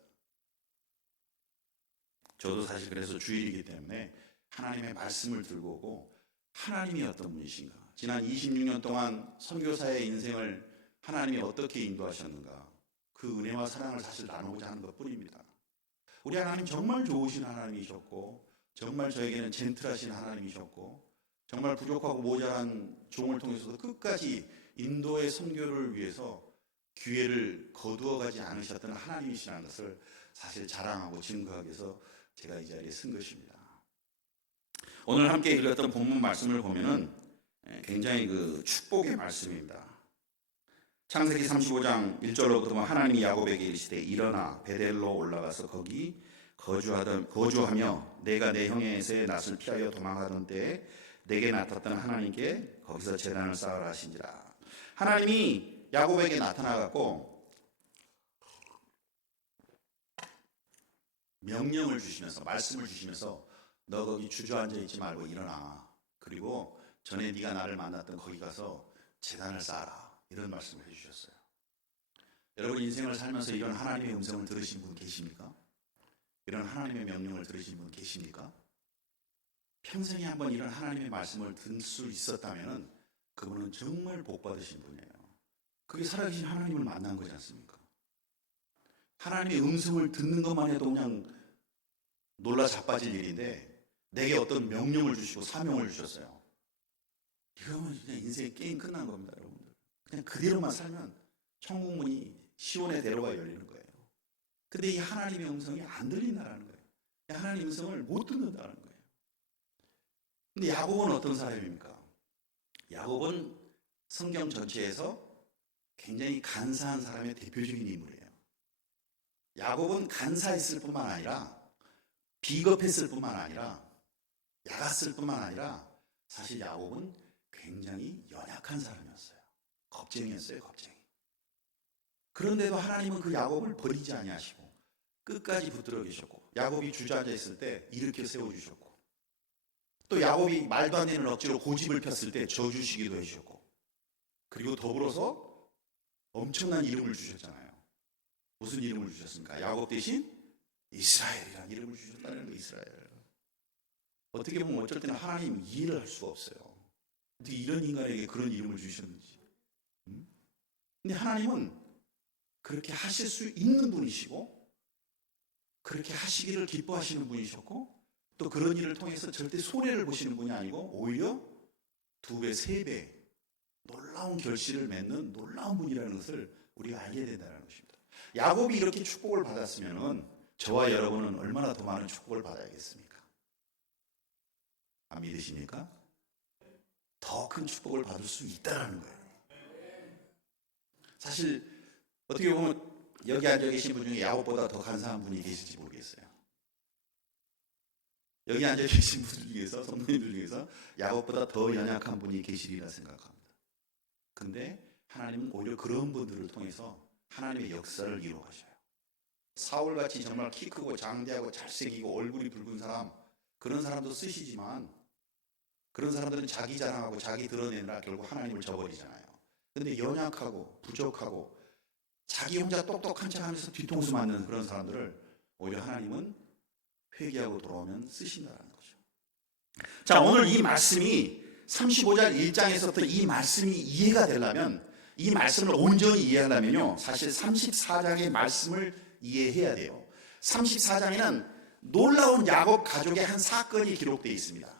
저도 사실 그래서 주일이기 때문에 하나님의 말씀을 들고 오고, 하나님이 어떤 분이신가, 지난 26년 동안 선교사의 인생을 하나님이 어떻게 인도하셨는가, 그 은혜와 사랑을 사실 나누고자 하는 것뿐입니다. 우리 하나님 정말 좋으신 하나님이셨고, 정말 저에게는 젠틀하신 하나님이셨고, 정말 부족하고 모자란 종을 통해서도 끝까지 인도의 선교를 위해서 기회를 거두어가지 않으셨던 하나님이시라는 것을 사실 자랑하고 증거하기 위해서 제가 이 자리에 쓴 것입니다. 오늘 함께 읽었던 본문 말씀을 보면은 굉장히 그 축복의 말씀입니다. 창세기 35장 1절로부터 보면 하나님이 야곱에게 이르시되 일어나 베델로 올라가서 거기 거주하며 내가 내 형의 에서의 낯을 피하여 도망하던 때에 내게 나타났던 하나님께 거기서 제단을 쌓으라 하신지라. 하나님이 야곱에게 나타나갖고 명령을 주시면서, 말씀을 주시면서 너 거기 주저앉아 있지 말고 일어나, 그리고 전에 네가 나를 만났던 거기 가서 제단을 쌓아라, 이런 말씀을 해주셨어요. 여러분 인생을 살면서 이런 하나님의 음성을 들으신 분 계십니까? 이런 하나님의 명령을 들으신 분 계십니까? 평생에 한번 이런 하나님의 말씀을 들을 수 있었다면 그분은 정말 복받으신 분이에요. 그게 살아계신 하나님을 만난 거지 않습니까? 하나님의 음성을 듣는 것만 해도 그냥 놀라 자빠질 일인데, 내게 어떤 명령을 주시고 사명을 주셨어요. 이러면 그냥 인생의 게임 끝난 겁니다, 여러분들. 그냥 그대로만 살면 천국 문이 시온의 대로가 열리는 거예요. 근데 이 하나님의 음성이 안 들린다는 거예요. 하나님의 음성을 못 듣는다는 거예요. 근데 야곱은 어떤 사람입니까? 야곱은 성경 전체에서 굉장히 간사한 사람의 대표적인 인물이에요. 야곱은 간사했을 뿐만 아니라, 비겁했을 뿐만 아니라, 야갔을 뿐만 아니라, 사실 야곱은 굉장히 연약한 사람이었어요. 겁쟁이였어요, 겁쟁이. 그런데도 하나님은 그 야곱을 버리지 아니하시고 끝까지 붙들어 계셨고, 야곱이 주저앉아 있을 때 일으켜 세워주셨고, 또 야곱이 말도 안 되는 억지로 고집을 폈을 때 져주시기도 해주셨고, 그리고 더불어서 엄청난 이름을 주셨잖아요. 무슨 이름을 주셨습니까? 야곱 대신 이스라엘이라는 이름을 주셨다는 거예요. 이스라엘. 어떻게 보면 어쩔 때는 하나님 이해를 할 수가 없어요. 어떻게 이런 인간에게 그런 이름을 주셨는지. 근데 하나님은 그렇게 하실 수 있는 분이시고, 그렇게 하시기를 기뻐하시는 분이셨고, 또 그런 일을 통해서 절대 손해를 보시는 분이 아니고 오히려 2배, 3배 놀라운 결실을 맺는 놀라운 분이라는 것을 우리가 알게 된다는 것입니다. 야곱이 이렇게 축복을 받았으면 저와 여러분은 얼마나 더 많은 축복을 받아야겠습니까? 안 믿으십니까? 더 큰 축복을 받을 수 있다는 거예요. 사실 어떻게 보면 여기 앉아 계신 분 중에 야곱보다 더 간사한 분이 계실지 모르겠어요. 여기 앉아 계신 분들 중에서, 성도님들 중에서 야곱보다 더 연약한 분이 계시리라 생각합니다. 근데 하나님은 오히려 그런 분들을 통해서 하나님의 역사를 이루어가셔요. 사울같이 정말 키 크고 장대하고 잘생기고 얼굴이 붉은 사람, 그런 사람도 쓰시지만 그런 사람들은 자기 자랑하고 자기 드러내느라 결국 하나님을 저버리잖아요. 근데 연약하고 부족하고 자기 혼자 똑똑한 척하면서 뒤통수 맞는 그런 사람들을 오히려 하나님은 회개하고 돌아오면 쓰신다는 거죠. 자, 오늘 이 말씀이 35장 1장에서부터 이 말씀이 이해가 되려면, 이 말씀을 온전히 이해하려면요, 사실 34장의 말씀을 이해해야 돼요. 34장에는 놀라운 야곱 가족의 한 사건이 기록되어 있습니다.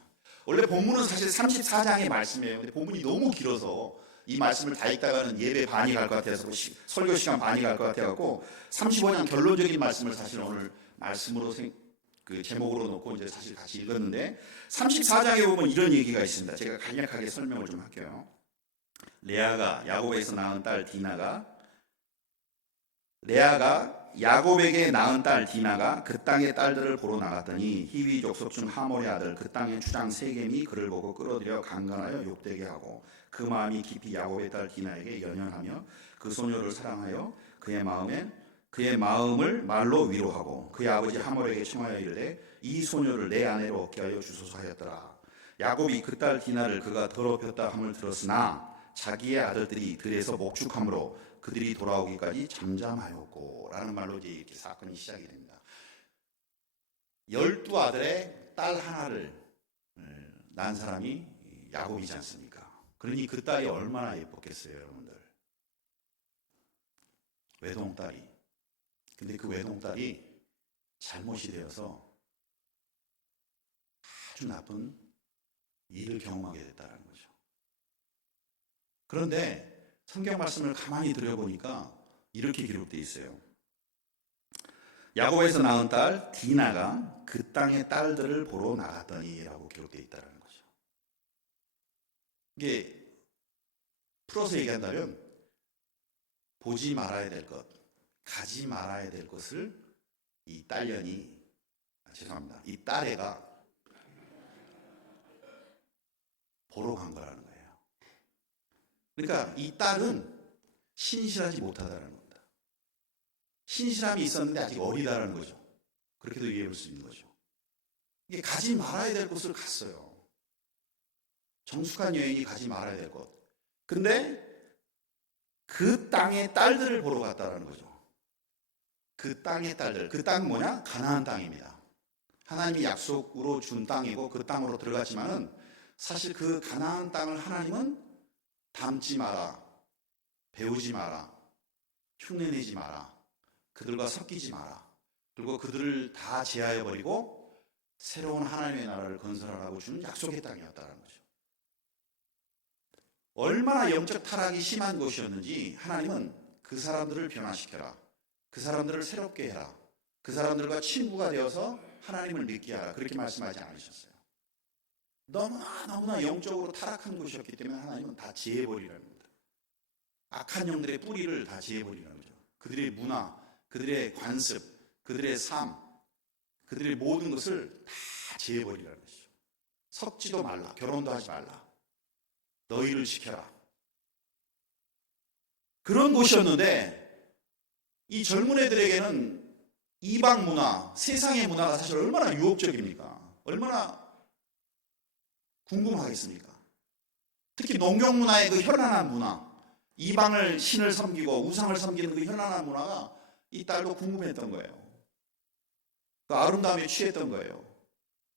원래 본문은 사실 34장의 말씀이에요. 근데 본문이 너무 길어서 이 말씀을 다 읽다가는 예배 반이 갈 것 같아서, 설교 시간 반이 갈 것 같아갖고 35장 결론적인 말씀을 사실 오늘 말씀으로 그 제목으로 놓고 이제 사실 같이 읽었는데, 34장에 보면 이런 얘기가 있습니다. 제가 간략하게 설명을 좀 할게요. 레아가 야곱에서 낳은 딸 디나가 야곱에게 낳은 딸 디나가 그 땅의 딸들을 보러 나갔더니 히위 족속 중 하몰의 아들 그 땅의 주장 세겜이 그를 보고 끌어들여 강간하여 욕되게 하고, 그 마음이 깊이 야곱의 딸 디나에게 연연하며 그 소녀를 사랑하여 그의 마음을 말로 위로하고, 그의 아버지 하몰에게 청하여 이르되 이 소녀를 내 아내로 얻게 하여 주소서 하였더라. 야곱이 그 딸 디나를 그가 더럽혔다 함을 들었으나 자기의 아들들이 들에서 목축함으로 그들이 돌아오기까지 잠잠하였고, 라는 말로 이제 이렇게 사건이 시작이 됩니다. 12아들의 딸 하나를 낳은 사람이 야곱이지 않습니까? 그러니 그 딸이 얼마나 예뻤겠어요, 여러분들. 외동딸이. 근데 그 외동딸이 잘못이 되어서 아주 나쁜 일을 경험하게 됐다는 거죠. 그런데 성경 말씀을 가만히 들여보니까 이렇게 기록되어 있어요. 야곱에서 낳은 딸 디나가 그 땅의 딸들을 보러 나갔더니 라고 기록되어 있다는 거죠. 이게 풀어서 얘기한다면, 보지 말아야 될 것, 가지 말아야 될 것을 이 딸애가 보러 간 거라는 거예요. 그러니까 이 딸은 신실하지 못하다는 겁니다. 신실함이 있었는데 아직 어리다라는 거죠. 그렇게도 이해해 볼 수 있는 거죠. 이게 가지 말아야 될 곳을 갔어요. 정숙한 여인이 가지 말아야 될 곳. 근데 그 땅의 딸들을 보러 갔다라는 거죠. 그 땅의 딸들. 그 땅은 뭐냐? 가나안 땅입니다. 하나님이 약속으로 준 땅이고 그 땅으로 들어갔지만은 사실 그 가나안 땅을 하나님은 닮지 마라, 배우지 마라, 흉내내지 마라, 그들과 섞이지 마라, 그리고 그들을 다 제하여버리고 새로운 하나님의 나라를 건설하라고 주는 약속의 땅이었다는 거죠. 얼마나 영적 타락이 심한 곳이었는지 하나님은 그 사람들을 변화시켜라, 그 사람들을 새롭게 해라, 그 사람들과 친구가 되어서 하나님을 믿게 하라, 그렇게 말씀하지 않으셨어요. 너무나 영적으로 타락한 곳이었기 때문에 하나님은 다 제해버리라는 겁니다. 악한 영들의 뿌리를 다 제해버리라는 거죠. 그들의 문화, 그들의 관습, 그들의 삶, 그들의 모든 것을 다 제해버리라는 것이죠. 섞지도 말라, 결혼도 하지 말라, 너희를 지켜라. 그런 곳이었는데 이 젊은 애들에게는 이방 문화, 세상의 문화가 사실 얼마나 유혹적입니까? 얼마나 궁금하겠습니까? 특히 농경 문화의 그 현란한 문화, 이방을 신을 섬기고 우상을 섬기는 그 현란한 문화가 이 딸도 궁금했던 거예요. 그 아름다움에 취했던 거예요.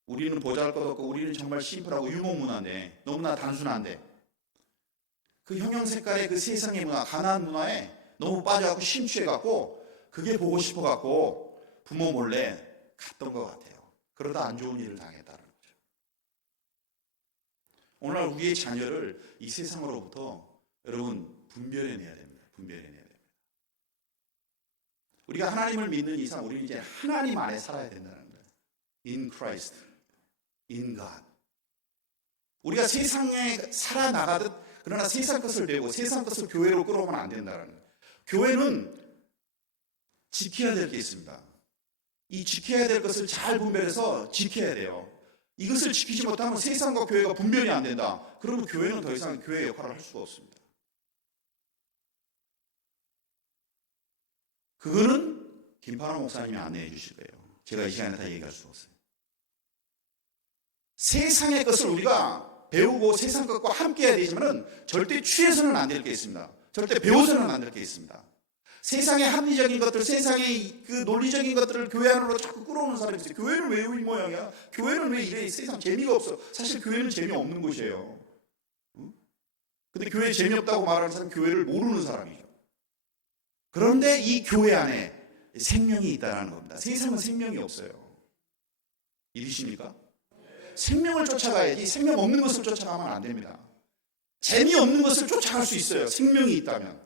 우리는 보잘것없고 우리는 정말 심플하고 유목 문화인데, 너무나 단순한데, 그 형형색깔의 그 세상의 문화, 가나안 문화에 너무 빠져갖고 심취해갖고 그게 보고 싶어갖고 부모 몰래 갔던 것 같아요. 그러다 안 좋은 일을 당했다는 거죠. 오늘 우리의 자녀를 이 세상으로부터 여러분 분별해내야 됩니다. 분별해내야 됩니다. 우리가 하나님을 믿는 이상 우리는 이제 하나님 안에 살아야 된다는 거예요. In Christ, in God. 우리가 세상에 살아나가듯 그러나 세상 것을 배우고 세상 것을 교회로 끌어오면 안 된다는 거예요. 교회는 지켜야 될 게 있습니다. 이 지켜야 될 것을 잘 분별해서 지켜야 돼요. 이것을 지키지 못하면 세상과 교회가 분별이 안 된다. 그러면 교회는 더 이상 교회의 역할을 할 수가 없습니다. 그거는 김파라 목사님이 안내해 주실 거예요. 제가 이 시간에 다 얘기할 수 없어요. 세상의 것을 우리가 배우고 세상 것과 함께 해야 되지만 절대 취해서는 안 될 게 있습니다. 절대 배워서는 안 될 게 있습니다. 세상의 합리적인 것들, 세상의 그 논리적인 것들을 교회 안으로 자꾸 끌어오는 사람이 있어요. 교회는 왜 이 모양이야? 교회는 왜 이래? 세상 재미가 없어. 사실 교회는 재미없는 곳이에요. 근데 교회 재미없다고 말하는 사람은 교회를 모르는 사람이죠. 그런데 이 교회 안에 생명이 있다는 겁니다. 세상은 생명이 없어요. 믿으십니까? 생명을 쫓아가야지 생명 없는 것을 쫓아가면 안 됩니다. 재미없는 것을 쫓아갈 수 있어요. 생명이 있다면.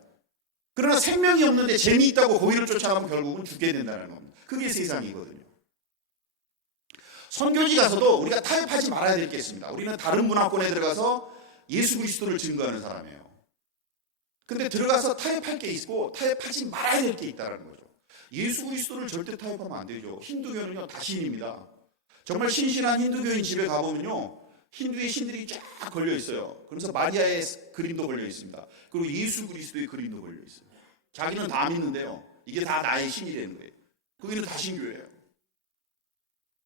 그러나 생명이 없는데 재미있다고 거기를 쫓아가면 결국은 죽게 된다는 겁니다. 그게 세상이거든요. 선교지 가서도 우리가 타협하지 말아야 될 게 있습니다. 우리는 다른 문화권에 들어가서 예수 그리스도를 증거하는 사람이에요. 근데 들어가서 타협할 게 있고 타협하지 말아야 될 게 있다는 거죠. 예수 그리스도를 절대 타협하면 안 되죠. 힌두교는요 다 신입니다. 정말 신실한 힌두교인 집에 가보면요 힌두의 신들이 쫙 걸려 있어요. 그래서 마리아의 그림도 걸려 있습니다. 그리고 예수 그리스도의 그림도 걸려 있어요. 자기는 다 믿는데요 이게 다 나의 신이 되는 거예요. 거기는 다 신교예요.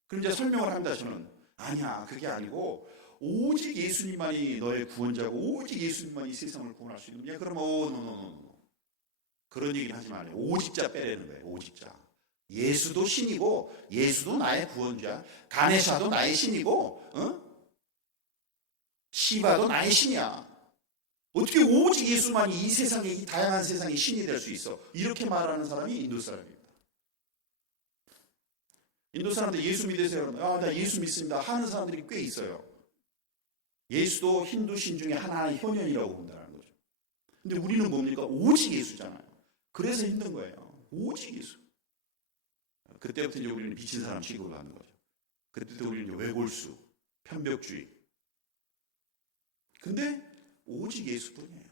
그럼 이제 설명을 합니다. 저는 아니야 그게 아니고 오직 예수님만이 너의 구원자고 오직 예수님만이 세상을 구원할 수 있는 거냐? 그러면 그런 얘기는 하지 말아요. 오직자 빼내는 거예요. 오직자. 예수도 신이고 예수도 나의 구원자, 가네샤도 나의 신이고 시바도 나의 신이야. 어떻게 오직 예수만이 이 세상에 이 다양한 세상의 신이 될 수 있어? 이렇게 말하는 사람이 인도 사람입니다. 인도 사람들 예수 믿으세요? 그러면 나 예수 믿습니다 하는 사람들이 꽤 있어요. 예수도 힌두 신 중에 하나의 현현이라고 본다는 거죠. 근데 우리는 뭡니까? 오직 예수잖아요. 그래서 힘든 거예요. 오직 예수. 그때부터 이제 우리는 미친 사람 취급을 받는 거죠. 그때부터 우리는 이제 외골수, 편벽주의. 근데 오직 예수뿐이에요.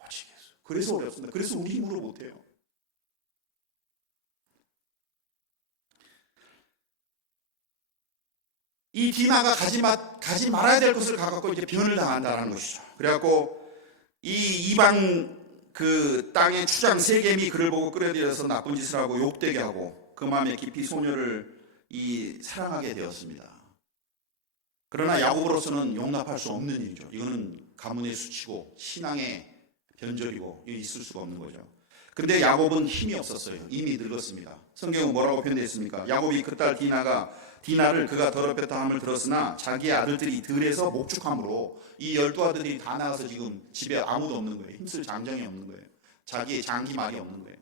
오직 예수. 그래서 어렵습니다. 그래서 우리 힘으로 못해요. 이 디나가 가지 말아야 될 것을 가갖고 이제 변을 당한다는 것이죠. 그래갖고 이 이방 그 땅의 추장 세겜이 그를 보고 끌어들여서 나쁜 짓을 하고 욕되게 하고 그 마음에 깊이 소녀를 사랑하게 되었습니다. 그러나 야곱으로서는 용납할 수 없는 일이죠. 이거는 가문의 수치고 신앙의 변절이고 있을 수가 없는 거죠. 근데 야곱은 힘이 없었어요. 이미 늙었습니다. 성경은 뭐라고 표현되어 야곱이 그 딸 디나를 그가 더럽혔다 함을 들었으나 자기의 아들들이 들에서 목축함으로 이 12아들이 다 나가서 지금 집에 아무도 없는 거예요. 힘쓸 장정이 없는 거예요. 자기의 장기말이 없는 거예요.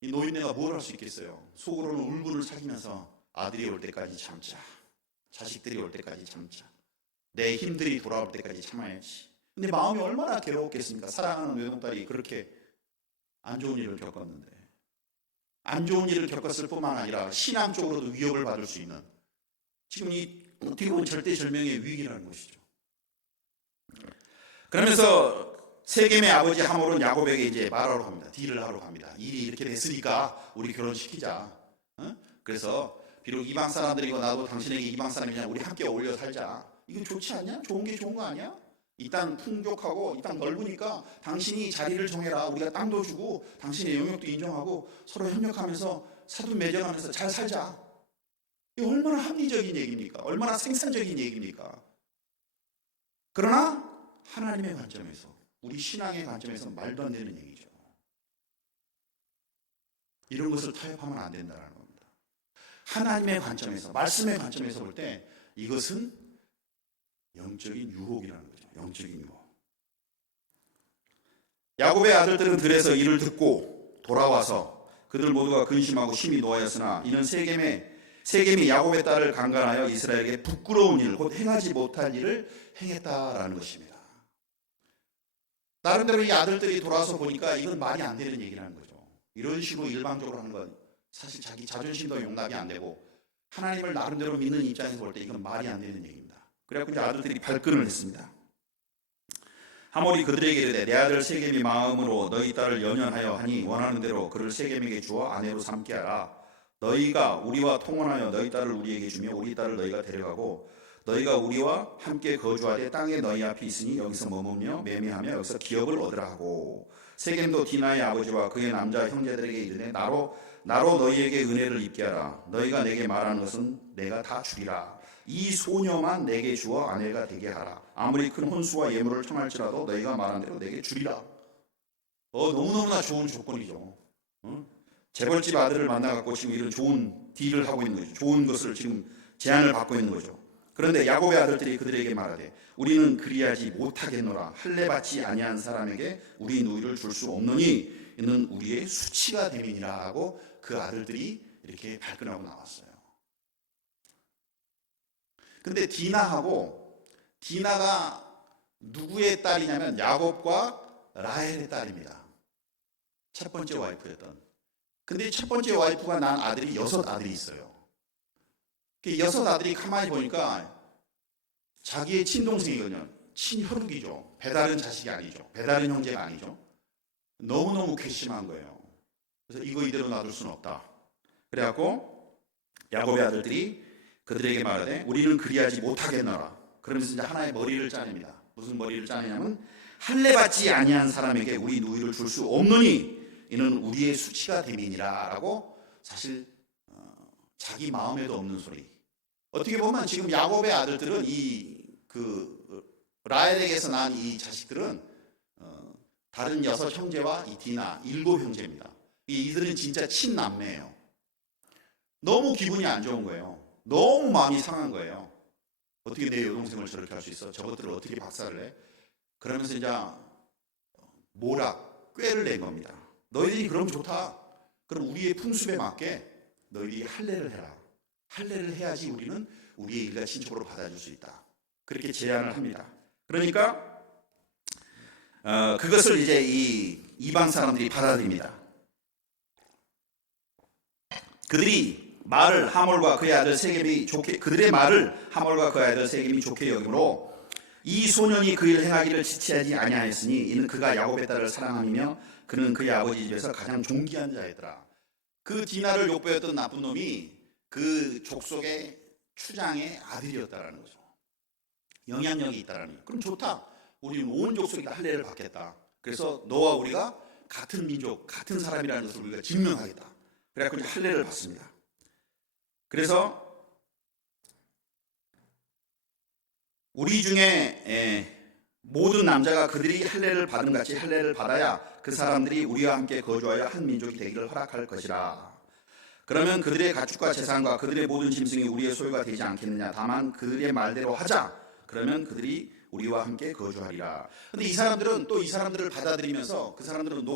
이 노인네가 뭘 할 수 있겠어요? 속으로는 울분을 사귀면서 아들이 올 때까지 참자, 자식들이 올 때까지 참자, 내 힘들이 돌아올 때까지 참아야지. 근데 마음이 얼마나 괴로웠겠습니까? 사랑하는 외동딸이 그렇게 안 좋은 일을 겪었는데, 안 좋은 일을 겪었을 뿐만 아니라 신앙적으로도 위협을 받을 수 있는, 지금 이 어떻게 보면 절대절명의 위기라는 것이죠. 그러면서 세겜의 아버지 하몰은 야곱에게 이제 말하러 갑니다. 딜을 하러 갑니다. 일이 이렇게 됐으니까 우리 결혼시키자. 그래서 비록 이방 사람들이고 나도 당신에게 이방 사람이냐, 우리 함께 어울려 살자. 이거 좋지 않냐? 좋은 게 좋은 거 아니야? 이 땅 풍족하고 이 땅 넓으니까 당신이 자리를 정해라. 우리가 땅도 주고 당신의 영역도 인정하고 서로 협력하면서 사돈 맺어가면서 잘 살자. 이게 얼마나 합리적인 얘기입니까? 얼마나 생산적인 얘기입니까? 그러나 하나님의 관점에서, 우리 신앙의 관점에서 말도 안 되는 얘기죠. 이런 것을 타협하면 안 된다는 겁니다. 하나님의 관점에서, 말씀의 관점에서 볼 때 이것은 영적인 유혹이라는 거죠. 영적인 유혹. 야곱의 아들들은 들에서 이를 듣고 돌아와서 그들 모두가 근심하고 심히 노하였으나 이는 세겜이 야곱의 딸을 강간하여 이스라엘에게 부끄러운 일, 곧 행하지 못할 일을 행했다라는 것입니다. 나름대로 이 아들들이 돌아와서 보니까 이건 말이 안 되는 얘기라는 거죠. 이런 식으로 일방적으로 하는 건 사실 자기 자존심도 용납이 안 되고 하나님을 나름대로 믿는 입장에서 볼 때 이건 말이 안 되는 얘기입니다. 그래서 이제 아들들이 발끈을 했습니다. 하몰이 그들에게 이르되 내 아들 세겜이 마음으로 너희 딸을 연연하여 하니 원하는 대로 그를 세겜에게 주어 아내로 삼게 하라. 너희가 우리와 통혼하여 너희 딸을 우리에게 주며 우리 딸을 너희가 데려가고 너희가 우리와 함께 거주하되 땅에 너희 앞이 있으니 여기서 머물며 매매하며 여기서 기업을 얻으라 하고 세겜도 디나의 아버지와 그의 남자 형제들에게 이르되 나로 너희에게 은혜를 입게 하라. 너희가 내게 말하는 것은 내가 다 주리라. 이 소녀만 내게 주어 아내가 되게 하라. 아무리 큰 혼수와 예물을 청할지라도 너희가 말한 대로 내게 주리라. 너무너무나 좋은 조건이죠. 재벌집 아들을 만나갖고 지금 이런 좋은 딜을 하고 있는 거죠. 좋은 것을 지금 제안을 받고 있는 거죠. 그런데 야곱의 아들들이 그들에게 말하되 우리는 그리하지 못하겠노라. 할례 받지 아니한 사람에게 우리 누이를 줄 수 없느니 이는 우리의 수치가 됨이니라 하고 그 아들들이 이렇게 발끈하고 나왔어요. 근데 디나가 누구의 딸이냐면 야곱과 라헬의 딸입니다. 첫 번째 와이프였던. 근데 첫 번째 와이프가 낳은 아들이 6 아들이 있어요. 그 6 아들이 가만히 보니까 자기의 친동생이거든요. 친혈육이죠. 배다른 자식이 아니죠. 배다른 형제가 아니죠. 너무너무 괘씸한 거예요. 그래서 이거 이대로 놔둘 수는 없다. 그래갖고 야곱의 아들들이 그들에게 말하되 우리는 그리하지 못하겠노라. 그러면서 이제 하나의 머리를 짜냅니다. 무슨 머리를 짜내냐면 할례 받지 아니한 사람에게 우리 누이를 줄 수 없느니 이는 우리의 수치가 됨이니라 라고 사실 자기 마음에도 없는 소리. 어떻게 보면 지금 야곱의 아들들은 라헬에게서 난 이 자식들은 다른 6 형제와 이 디나 7 형제입니다. 이들은 진짜 친남매예요. 너무 기분이 안 좋은 거예요. 너무 마음이 상한 거예요. 어떻게 내 여동생을 저렇게 할 수 있어? 저것들을 어떻게 박살을 내? 그러면서 이제 꾀를 낸 겁니다. 너희들이 그럼 좋다. 그럼 우리의 풍습에 맞게 너희들이 할례를 해라. 할례를 해야지 우리는 우리의 일가 친척으로 받아줄 수 있다. 그렇게 제안을 합니다. 그러니까 그것을 이제 이 이방 사람들이 받아들입니다. 그들의 말을 하몰과 그의 아들 세겜이 좋게 여기므로 이 소년이 그 일을 행하기를 지체하지 아니하였으니 이는 그가 야곱의 딸을 사랑함이며 그는 그의 아버지 집에서 가장 존귀한 자였더라. 그 디나를 욕보였던 나쁜 놈이 그 족속의 추장의 아들이었다라는 거죠. 영향력이 있다라는 거예요. 그럼 좋다. 우리는 온 족속이 다 할례를 받겠다. 그래서 너와 우리가 같은 민족, 같은 사람이라는 것을 우리가 증명하겠다. 그래서 이제 할례를 받습니다. 그래서 우리 중에 모든 남자가 그들이 할례를 받은 같이 할례를 받아야 그 사람들이 우리와 함께 거주하여 한 민족이 되기를 허락할 것이라. 그러면 그들의 가축과 재산과 그들의 모든 짐승이 우리의 소유가 되지 않겠느냐. 다만 그들의 말대로 하자. 그러면 그들이 우리와 함께 거주하리라. 근데 이 사람들을 받아들이면서 그 사람들은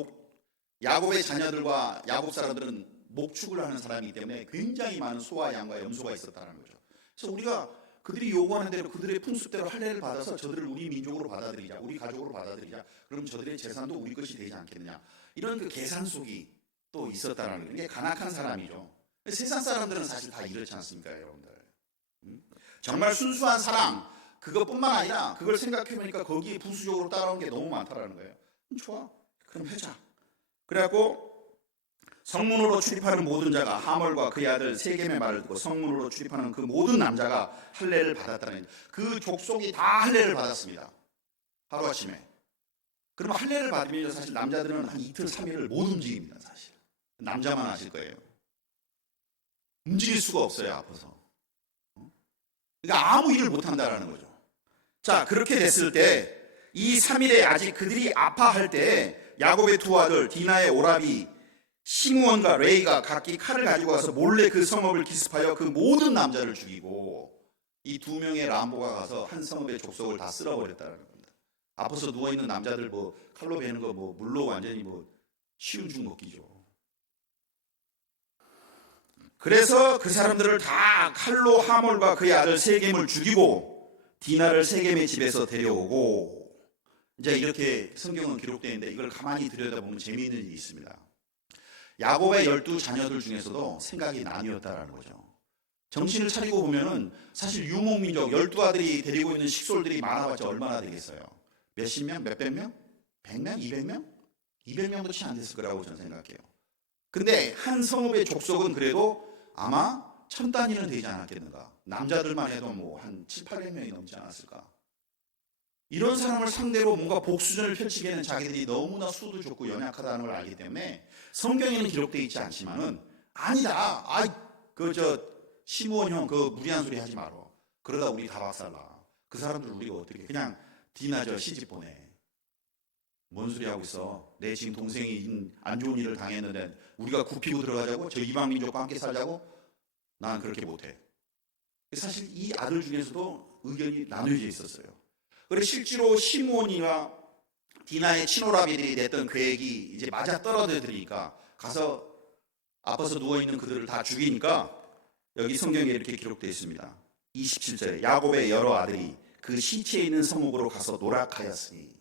야곱의 자녀들과 야곱 사람들은 목축을 하는 사람이기 때문에 굉장히 많은 소와 양과 염소가 있었다는 거죠. 그래서 우리가 그들이 요구하는 대로 그들의 풍습대로 할례를 받아서 저들을 우리 민족으로 받아들이자, 우리 가족으로 받아들이자. 그럼 저들의 재산도 우리 것이 되지 않겠느냐. 이런 그 계산 속이 또 있었다는 거예요. 이게 간악한 사람이죠. 세상 사람들은 사실 다 이렇지 않습니까, 여러분들? 정말 순수한 사랑, 그것뿐만 아니라 그걸 생각해보니까 거기에 부수적으로 따라온 게 너무 많다라는 거예요. 좋아, 그럼 하자. 그래갖고 성문으로 출입하는 모든 자가 하몰과 그의 아들 세겜의 말을 듣고 성문으로 출입하는 그 모든 남자가 할례를 받았다는 거예요. 그 족속이 다 할례를 받았습니다. 하루아침에. 그럼 할례를 받으면 사실 남자들은 한 이틀 3일을 못 움직입니다. 사실 남자만 아실 거예요. 움직일 수가 없어요. 아파서. 그러니까 아무 일을 못한다라는 거죠. 자, 그렇게 됐을 때 이 3일에 아직 그들이 아파할 때 야곱의 2 아들 디나의 오라비 시므온과 레이가 각기 칼을 가지고 와서 몰래 그 성읍을 기습하여 그 모든 남자를 죽이고 이 2명의 람보가 가서 한 성읍의 족속을 다 쓸어버렸다는 겁니다. 아파서 누워있는 남자들 칼로 베는 거 물로 완전히 쉬운 죽 먹기죠. 그래서 그 사람들을 다 칼로 하몰과 그의 아들 세겜을 죽이고 디나를 세겜의 집에서 데려오고, 이제 이렇게 성경은 기록되어 있는데 이걸 가만히 들여다보면 재미있는 일이 있습니다. 야곱의 12 자녀들 중에서도 생각이 나뉘었다라는 거죠. 정신을 차리고 보면은 사실 유목민족 12 아들이 데리고 있는 식솔들이 많아봤자 얼마나 되겠어요? 몇십 명? 몇백 명? 100명? 200명? 200명도 채 안 됐을 거라고 저는 생각해요. 근데 한 성읍의 족속은 그래도 아마 1000 단위는 되지 않았겠는가. 남자들만 해도 한 7, 800명이 넘지 않았을까. 이런 사람을 상대로 뭔가 복수전을 펼치기에는 자기들이 너무나 수도 좋고 연약하다는 걸 알기 때문에 성경에는 기록되어 있지 않지만은 아니다. 시므온 형 무리한 소리 하지 마라. 그러다 우리 다 박살나. 그 사람들 우리가 어떻게 그냥 디나 시집 보내. 뭔 소리 하고 있어? 내 지금 동생이 안 좋은 일을 당했는데 우리가 굽히고 들어가자고? 저 이방 민족과 함께 살자고? 난 그렇게 못해. 사실 이 아들 중에서도 의견이 나누어져 있었어요. 그래 실제로 시므온이나 디나의 친오라비들이 냈던 계획이 이제 맞아 떨어지니까 가서 아파서 누워있는 그들을 다 죽이니까 여기 성경에 이렇게 기록되어 있습니다. 27절에 야곱의 여러 아들이 그 시체에 있는 성읍으로 가서 노력하였으니,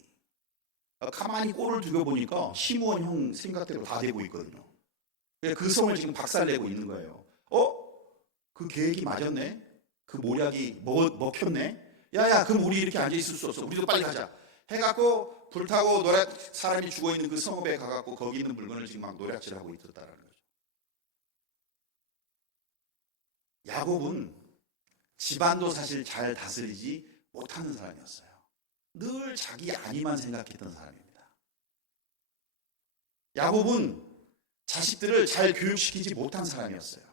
가만히 꼴을 두고 보니까 시므온 형 생각대로 다 되고 있거든요. 그 성을 지금 박살내고 있는 거예요. 그 계획이 맞았네? 그 모략이 먹혔네? 야야, 그럼 우리 이렇게 앉아있을 수 없어. 우리도 빨리 가자 해갖고 불타고 사람이 죽어있는 그 성읍에 가갖고 거기 있는 물건을 지금 막 노략질하고 있었다라는 거죠. 야곱은 집안도 사실 잘 다스리지 못하는 사람이었어요. 늘 자기 안위만 생각했던 사람입니다. 야곱은 자식들을 잘 교육시키지 못한 사람이었어요.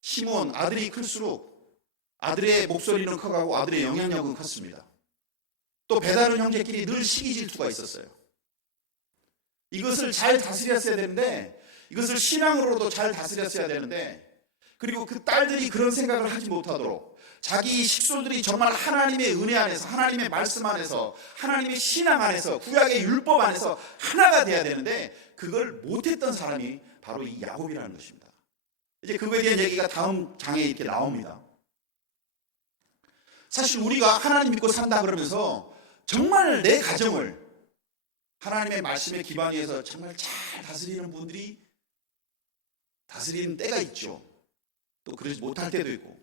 시므온 아들이 클수록 아들의 목소리는 커가고 아들의 영향력은 컸습니다. 또 배다른 형제끼리 늘 시기 질투가 있었어요. 이것을 잘 다스렸어야 되는데, 이것을 신앙으로도 잘 다스렸어야 되는데, 그리고 그 딸들이 그런 생각을 하지 못하도록 자기 식소들이 정말 하나님의 은혜 안에서, 하나님의 말씀 안에서, 하나님의 신앙 안에서, 구약의 율법 안에서 하나가 돼야 되는데 그걸 못했던 사람이 바로 이 야곱이라는 것입니다. 이제 그거에 대한 얘기가 다음 장에 이렇게 나옵니다. 사실 우리가 하나님 믿고 산다 그러면서 정말 내 가정을 하나님의 말씀에 기반해서 정말 잘 다스리는 분들이 다스리는 때가 있죠. 또 그러지 못할 때도 있고,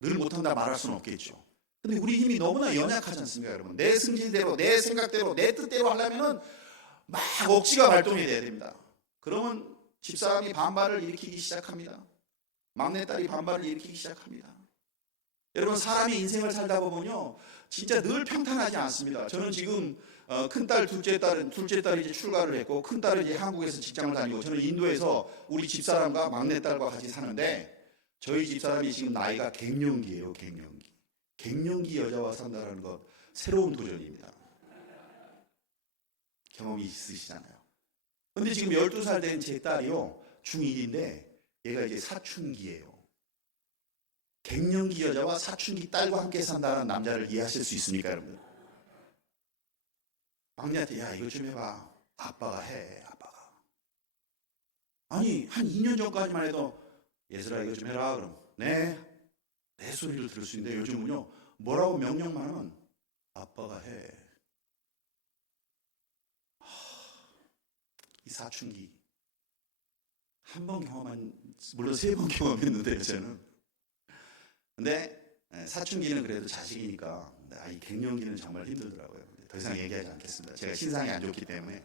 늘 못한다 말할 수는 없겠죠. 근데 우리 힘이 너무나 연약하지 않습니까, 여러분? 내 승질대로, 내 생각대로, 내 뜻대로 하려면은 막 억지가 발동이 돼야 됩니다. 그러면 집사람이 반발을 일으키기 시작합니다. 막내딸이 반발을 일으키기 시작합니다. 여러분, 사람의 인생을 살다 보면요, 진짜 늘 평탄하지 않습니다. 저는 지금 큰딸, 둘째 딸이 이제 출가를 했고, 큰딸은 이제 한국에서 직장을 다니고, 저는 인도에서 우리 집사람과 막내딸과 같이 사는데, 저희 집사람이 지금 나이가 갱년기예요. 갱년기 여자와 산다는 것 새로운 도전입니다. 경험이 있으시잖아요. 근데 지금 12살 된 제 딸이요, 중1인데 얘가 이제 사춘기예요. 갱년기 여자와 사춘기 딸과 함께 산다는 남자를 이해하실 수 있습니까, 여러분? 막내한테 야, 이거 좀 해봐. 아빠가 해, 아빠가. 아니, 한 2년 전까지만 해도 얘들아 이거 좀 해라 그럼 네, 내 소리를 들을 수 있는데 요즘은요, 뭐라고 명령만 하면 아빠가 해. 이 사춘기 한 번 경험한, 물론 3번 경험했는데요 저는. 근데 사춘기는 그래도 자식이니까, 이 갱년기는 정말 힘들더라고요. 더 이상 얘기하지 않겠습니다. 제가 신상이 안 좋기 때문에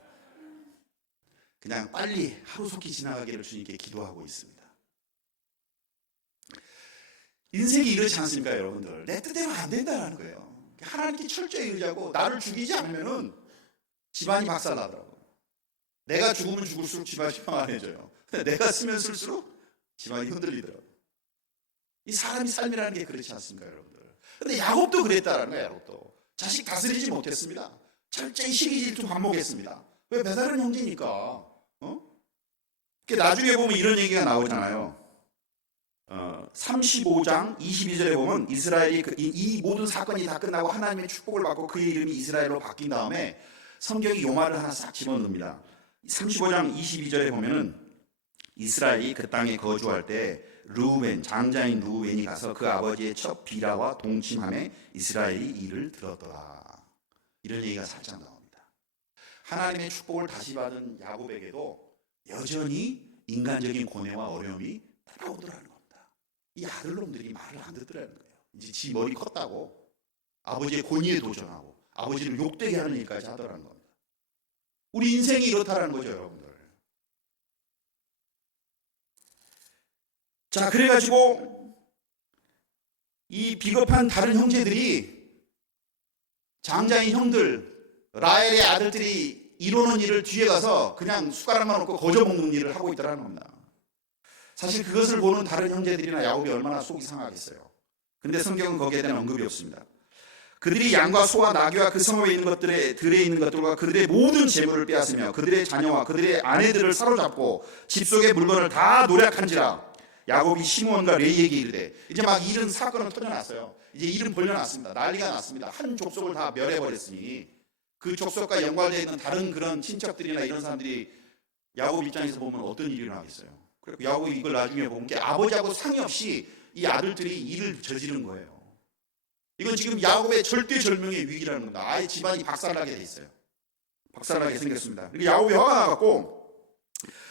그냥 빨리 하루속히 지나가기를 주님께 기도하고 있습니다. 인생이 이렇지 않습니까, 여러분들? 내 뜻대로 안 된다는 거예요. 하나님께 철저히 의지하고 나를 죽이지 않으면은 집안이 박살나더라고. 내가 죽으면 죽을수록 집안이 평안해져요. 근데 내가 쓰면 쓸수록 집안이 흔들리더라고. 이 사람이 삶이라는 게 그렇지 않습니까, 여러분들? 근데 야곱도 그랬다라는 거예요. 야곱도 자식 다스리지 못했습니다. 철저히 시기 질투 반복했습니다. 왜? 배다른 형제니까. 나중에 보면 이런 얘기가 나오잖아요. 35장 22절에 보면 이스라엘이 이 모든 사건이 다 끝나고 하나님의 축복을 받고 그의 이름이 이스라엘로 바뀐 다음에 성경이 요 말을 하나 싹 집어넣습니다. 35장 22절에 보면은 이스라엘이 그 땅에 거주할 때 르우벤, 장자인 르우벤이 가서 그 아버지의 첫 비라와 동침함에 이스라엘이 이를 들었더라. 이런 얘기가 살짝 나옵니다. 하나님의 축복을 다시 받은 야곱에게도 여전히 인간적인 고뇌와 어려움이 따라오더라는 겁니다. 이 아들놈들이 말을 안 듣더라는 거예요. 이제 지 머리 컸다고 아버지의 권위에 도전하고 아버지를 욕되게 하는 일까지 하더라는 겁니다. 우리 인생이 이렇다라는 거죠, 여러분들. 자, 그래가지고 이 비겁한 다른 형제들이, 장자인 형들, 라헬의 아들들이 이루는 일을 뒤에 가서 그냥 숟가락만 놓고 거저 먹는 일을 하고 있더라는 겁니다. 사실 그것을 보는 다른 형제들이나 야곱이 얼마나 속이 상하겠어요. 근데 성경은 거기에 대한 언급이 없습니다. 그들이 양과 소와 나귀와 그 성읍에 있는 것들에 들에 있는 것들과 그들의 모든 재물을 빼앗으며 그들의 자녀와 그들의 아내들을 사로잡고 집 속의 물건을 다 노략한지라. 야곱이 시므온과 레이에게 이르되, 이제 막 이런 사건은 터져났어요. 이제 일은 벌려놨습니다. 난리가 났습니다. 한 족속을 다 멸해버렸으니 그 족속과 연관되어 있는 다른 그런 친척들이나 이런 사람들이 야곱 입장에서 보면 어떤 일이 일어나겠어요. 그리고 야곱이 이걸 나중에 보면 아버지하고 상의 없이 이 아들들이 일을 저지른 거예요. 이건 지금 야곱의 절대절명의 위기라는 겁니다. 아예 집안이 박살나게 돼 있어요. 박살나게 생겼습니다. 그리고 야곱이 화가 나갖고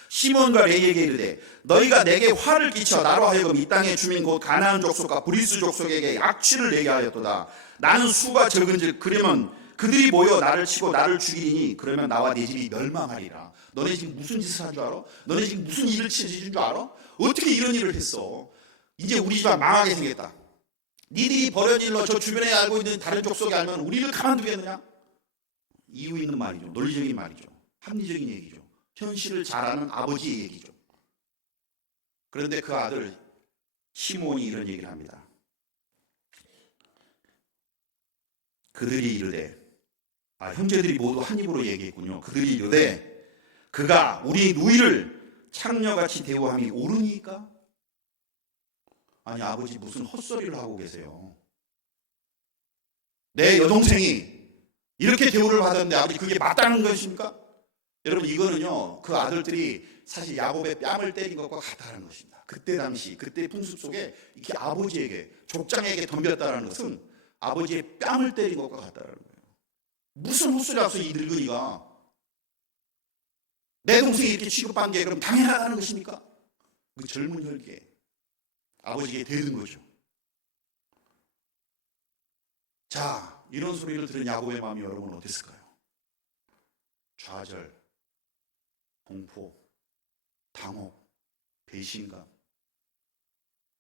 시몬과 레이에게 이르되, 너희가 내게 화를 끼쳐 나로 하여금 이 땅의 주민 곧 가나안 족속과 브리스 족속에게 악취를 내게 하였도다. 나는 수가 적은즉 그러면 그들이 모여 나를 치고 나를 죽이리니 그러면 나와 네 집이 멸망하리라. 너네 지금 무슨 짓을 한 줄 알아? 너네 지금 무슨 일을 저지른 줄 알아? 어떻게 이런 일을 했어? 이제 우리 집안 망하게 생겼다. 니들이 벌연 일로 저 주변에 알고 있는 다른 족속이 알면 우리를 가만두겠느냐? 이유 있는 말이죠. 논리적인 말이죠. 합리적인 얘기죠. 현실을 잘 아는 아버지의 얘기죠. 그런데 그 아들 시몬이 이런 얘기를 합니다. 그들이 이르되, 형제들이 모두 한 입으로 얘기했군요. 그들이 이르되, 그가 우리 누이를 창녀같이 대우함이 옳으니까? 아니, 아버지 무슨 헛소리를 하고 계세요. 내 여동생이 이렇게 대우를 받았는데 아버지 그게 맞다는 것입니까? 여러분, 이거는요, 그 아들들이 사실 야곱의 뺨을 때린 것과 같다는 것입니다. 그때 당시, 그때 풍습 속에 이렇게 아버지에게, 족장에게 덤볐다는 것은 아버지의 뺨을 때린 것과 같다는 거예요. 무슨 헛소리 앞서 이 늙은이가 내 동생이 이렇게 취급한 게 그럼 당연하다는 것입니까? 그 젊은 혈기에 아버지에게 대든 거죠. 자, 이런 소리를 들은 야곱의 마음이 여러분 어땠을까요? 좌절, 공포, 당혹, 배신감,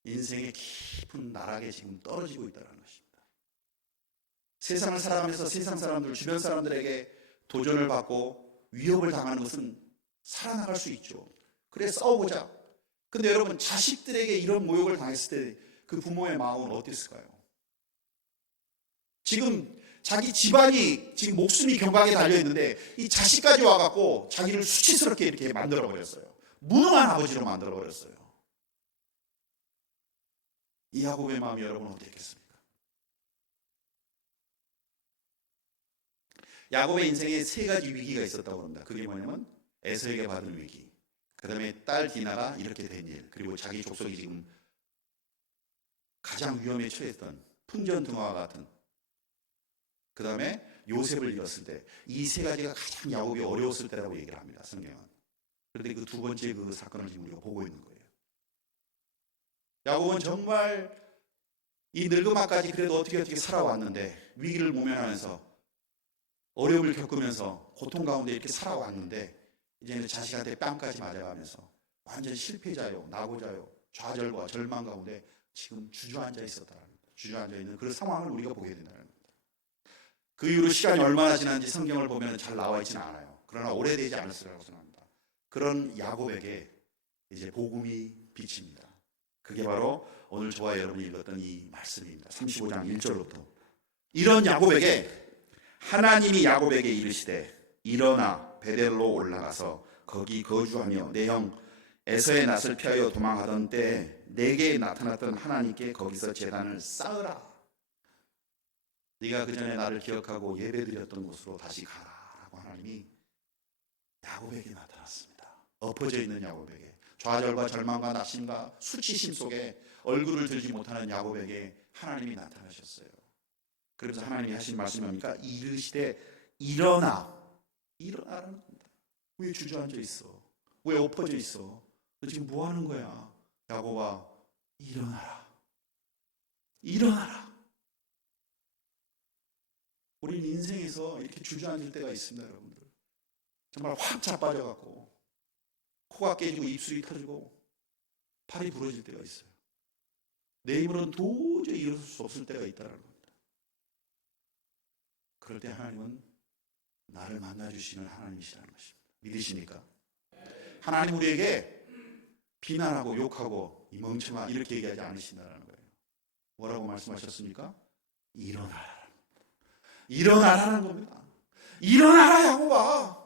인생의 깊은 나락에 지금 떨어지고 있다는 것입니다. 세상을 살아가면서 세상 사람들, 주변 사람들에게 도전을 받고 위협을 당하는 것은 살아나갈 수 있죠. 그래 싸워보자. 근데 여러분, 자식들에게 이런 모욕을 당했을 때 그 부모의 마음은 어땠을까요? 지금 자기 집안이 지금 목숨이 경각에 달려있는데 이 자식까지 와갖고 자기를 수치스럽게 이렇게 만들어버렸어요. 무능한 아버지로 만들어버렸어요. 이 야곱의 마음이 여러분 어땠겠습니까? 야곱의 인생에 세 가지 위기가 있었다고 합니다. 그게 뭐냐면 에서에게 받은 위기, 그 다음에 딸 디나가 이렇게 된 일, 그리고 자기 족속이 지금 가장 위험에 처했던 풍전등화와 같은, 그 다음에 요셉을 잃었을 때, 이 세 가지가 가장 야곱이 어려웠을 때라고 얘기를 합니다, 성경은. 그런데 그 두 번째 그 사건을 지금 우리가 보고 있는 거예요. 야곱은 정말 이 늙음아까지 그래도 어떻게 살아왔는데, 위기를 모면하면서 어려움을 겪으면서 고통 가운데 이렇게 살아왔는데, 이제는 자식한테 뺨까지 맞아가면서 완전 실패자요, 낙오자요, 좌절과 절망 가운데 지금 주저앉아 있었다는 겁니다. 주저앉아 있는 그런 상황을 우리가 보게 된다는 겁니다. 그 이후로 시간이 얼마나 지난지 성경을 보면 잘 나와 있지는 않아요. 그러나 오래되지 않았으라고 생각합니다. 그런 야곱에게 이제 복음이 비칩니다. 그게 바로 오늘 저와 여러분이 읽었던 이 말씀입니다. 35장 1절부터. 이런 야곱에게 하나님이 야곱에게 이르시되, 일어나 베델로 올라가서 거기 거주하며 내 형 에서의 낯을 피하여 도망하던 때에 내게 나타났던 하나님께 거기서 제단을 쌓으라. 네가 그 전에 나를 기억하고 예배드렸던 곳으로 다시 가라라고 하나님이 야곱에게 나타났습니다. 엎어져 있는 야곱에게, 좌절과 절망과 낙심과 수치심 속에 얼굴을 들지 못하는 야곱에게 하나님이 나타나셨어요. 그래서 하나님이 하신 말씀이 뭡니까? 이르시되 일어나라는 겁니다. 왜 주저앉아 있어? 왜 엎어져 있어? 너 지금 뭐 하는 거야? 야곱아, 일어나라. 우리는 인생에서 이렇게 주저앉을 때가 있습니다, 여러분들. 정말 확 자빠져갖고 코가 깨지고 입술이 터지고 팔이 부러질 때가 있어요. 내 힘으로는 도저히 일어설 수 없을 때가 있다는 겁니다. 그럴 때 하나님은 나를 만나주시는 하나님이시라는 것입니다. 믿으십니까? 하나님 우리에게 비난하고 욕하고 이 멍청아 이렇게 얘기하지 않으신다는 거예요. 뭐라고 말씀하셨습니까? 일어나라. 일어나라는 겁니다. 일어나라 야곱아.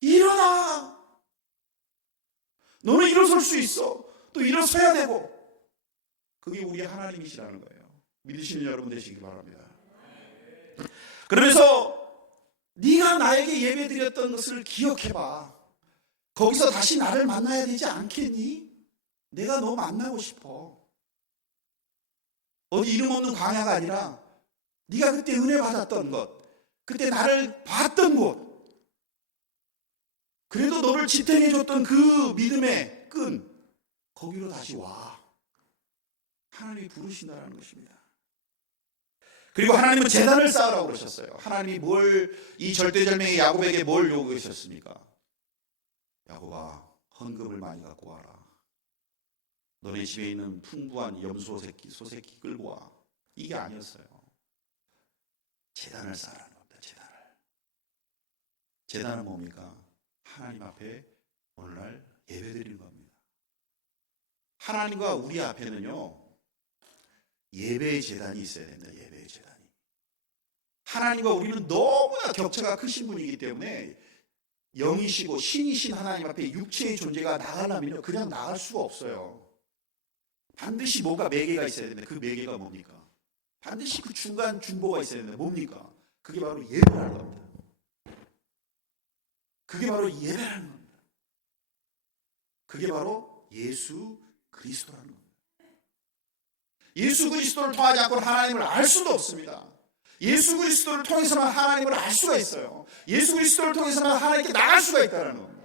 일어나. 너는 일어설 수 있어. 또 일어서야 되고. 그게 우리 하나님이시라는 거예요. 믿으시는 여러분 되시기 바랍니다. 그러면서 네가 나에게 예배드렸던 것을 기억해봐. 거기서 다시 나를 만나야 되지 않겠니? 내가 너 만나고 싶어. 어디 이름 없는 광야가 아니라 네가 그때 은혜 받았던 것, 그때 나를 봤던 곳, 그래도 너를 지탱해 줬던 그 믿음의 끈, 거기로 다시 와. 하나님이 부르신다는 것입니다. 그리고 하나님은 제단을 쌓으라고 그러셨어요. 하나님이 이 절대절명의 야곱에게 뭘 요구하셨습니까? 야곱아, 헌금을 많이 갖고 와라. 너네 집에 있는 풍부한 염소 새끼, 소 새끼 끌고 와. 이게 아니었어요. 제단을 쌓으라는 겁니다. 제단은 뭡니까? 하나님 앞에 오늘날 예배드리는 겁니다. 하나님과 우리 앞에는요, 예배의 제단이 있어야 됩니다. 예배의 제단이. 하나님과 우리는 너무나 격차가 크신 분이기 때문에 영이시고 신이신 하나님 앞에 육체의 존재가 나가려면요, 그냥 나갈 수가 없어요. 반드시 뭔가 매개가 있어야 됩니다. 그 매개가 뭡니까? 반드시 그 중간 중보가 있어야 됩니다. 뭡니까? 그게 바로 예배라는 겁니다. 그게 바로 예배라는 겁니다. 그게 바로 예수 그리스도라는 겁니다. 예수 그리스도를 통하지 않고 하나님을 알 수도 없습니다. 예수 그리스도를 통해서만 하나님을 알 수가 있어요. 예수 그리스도를 통해서만 하나님께 나갈 수가 있다는 겁니다.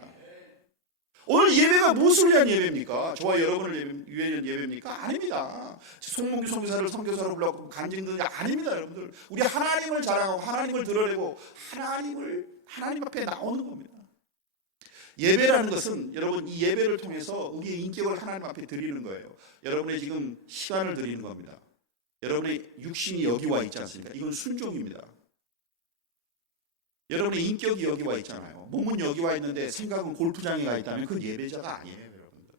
오늘 예배가 무엇을 위한 예배입니까? 저와 여러분을 위한 예배입니까? 아닙니다. 송몽규 선교사를 선교사로 불러고 간증되는 게 아닙니다. 여러분들, 우리 하나님을 자랑하고 하나님을 드러내고 하나님 앞에 나오는 겁니다. 예배라는 것은 여러분, 이 예배를 통해서 우리의 인격을 하나님 앞에 드리는 거예요. 여러분의 지금 시간을 드리는 겁니다. 여러분의 육신이 여기 와 있지 않습니까? 이건 순종입니다. 여러분의 인격이 여기 와 있잖아요. 몸은 여기 와 있는데 생각은 골프장에 가 있다면 그건 예배자가 아니에요, 여러분들.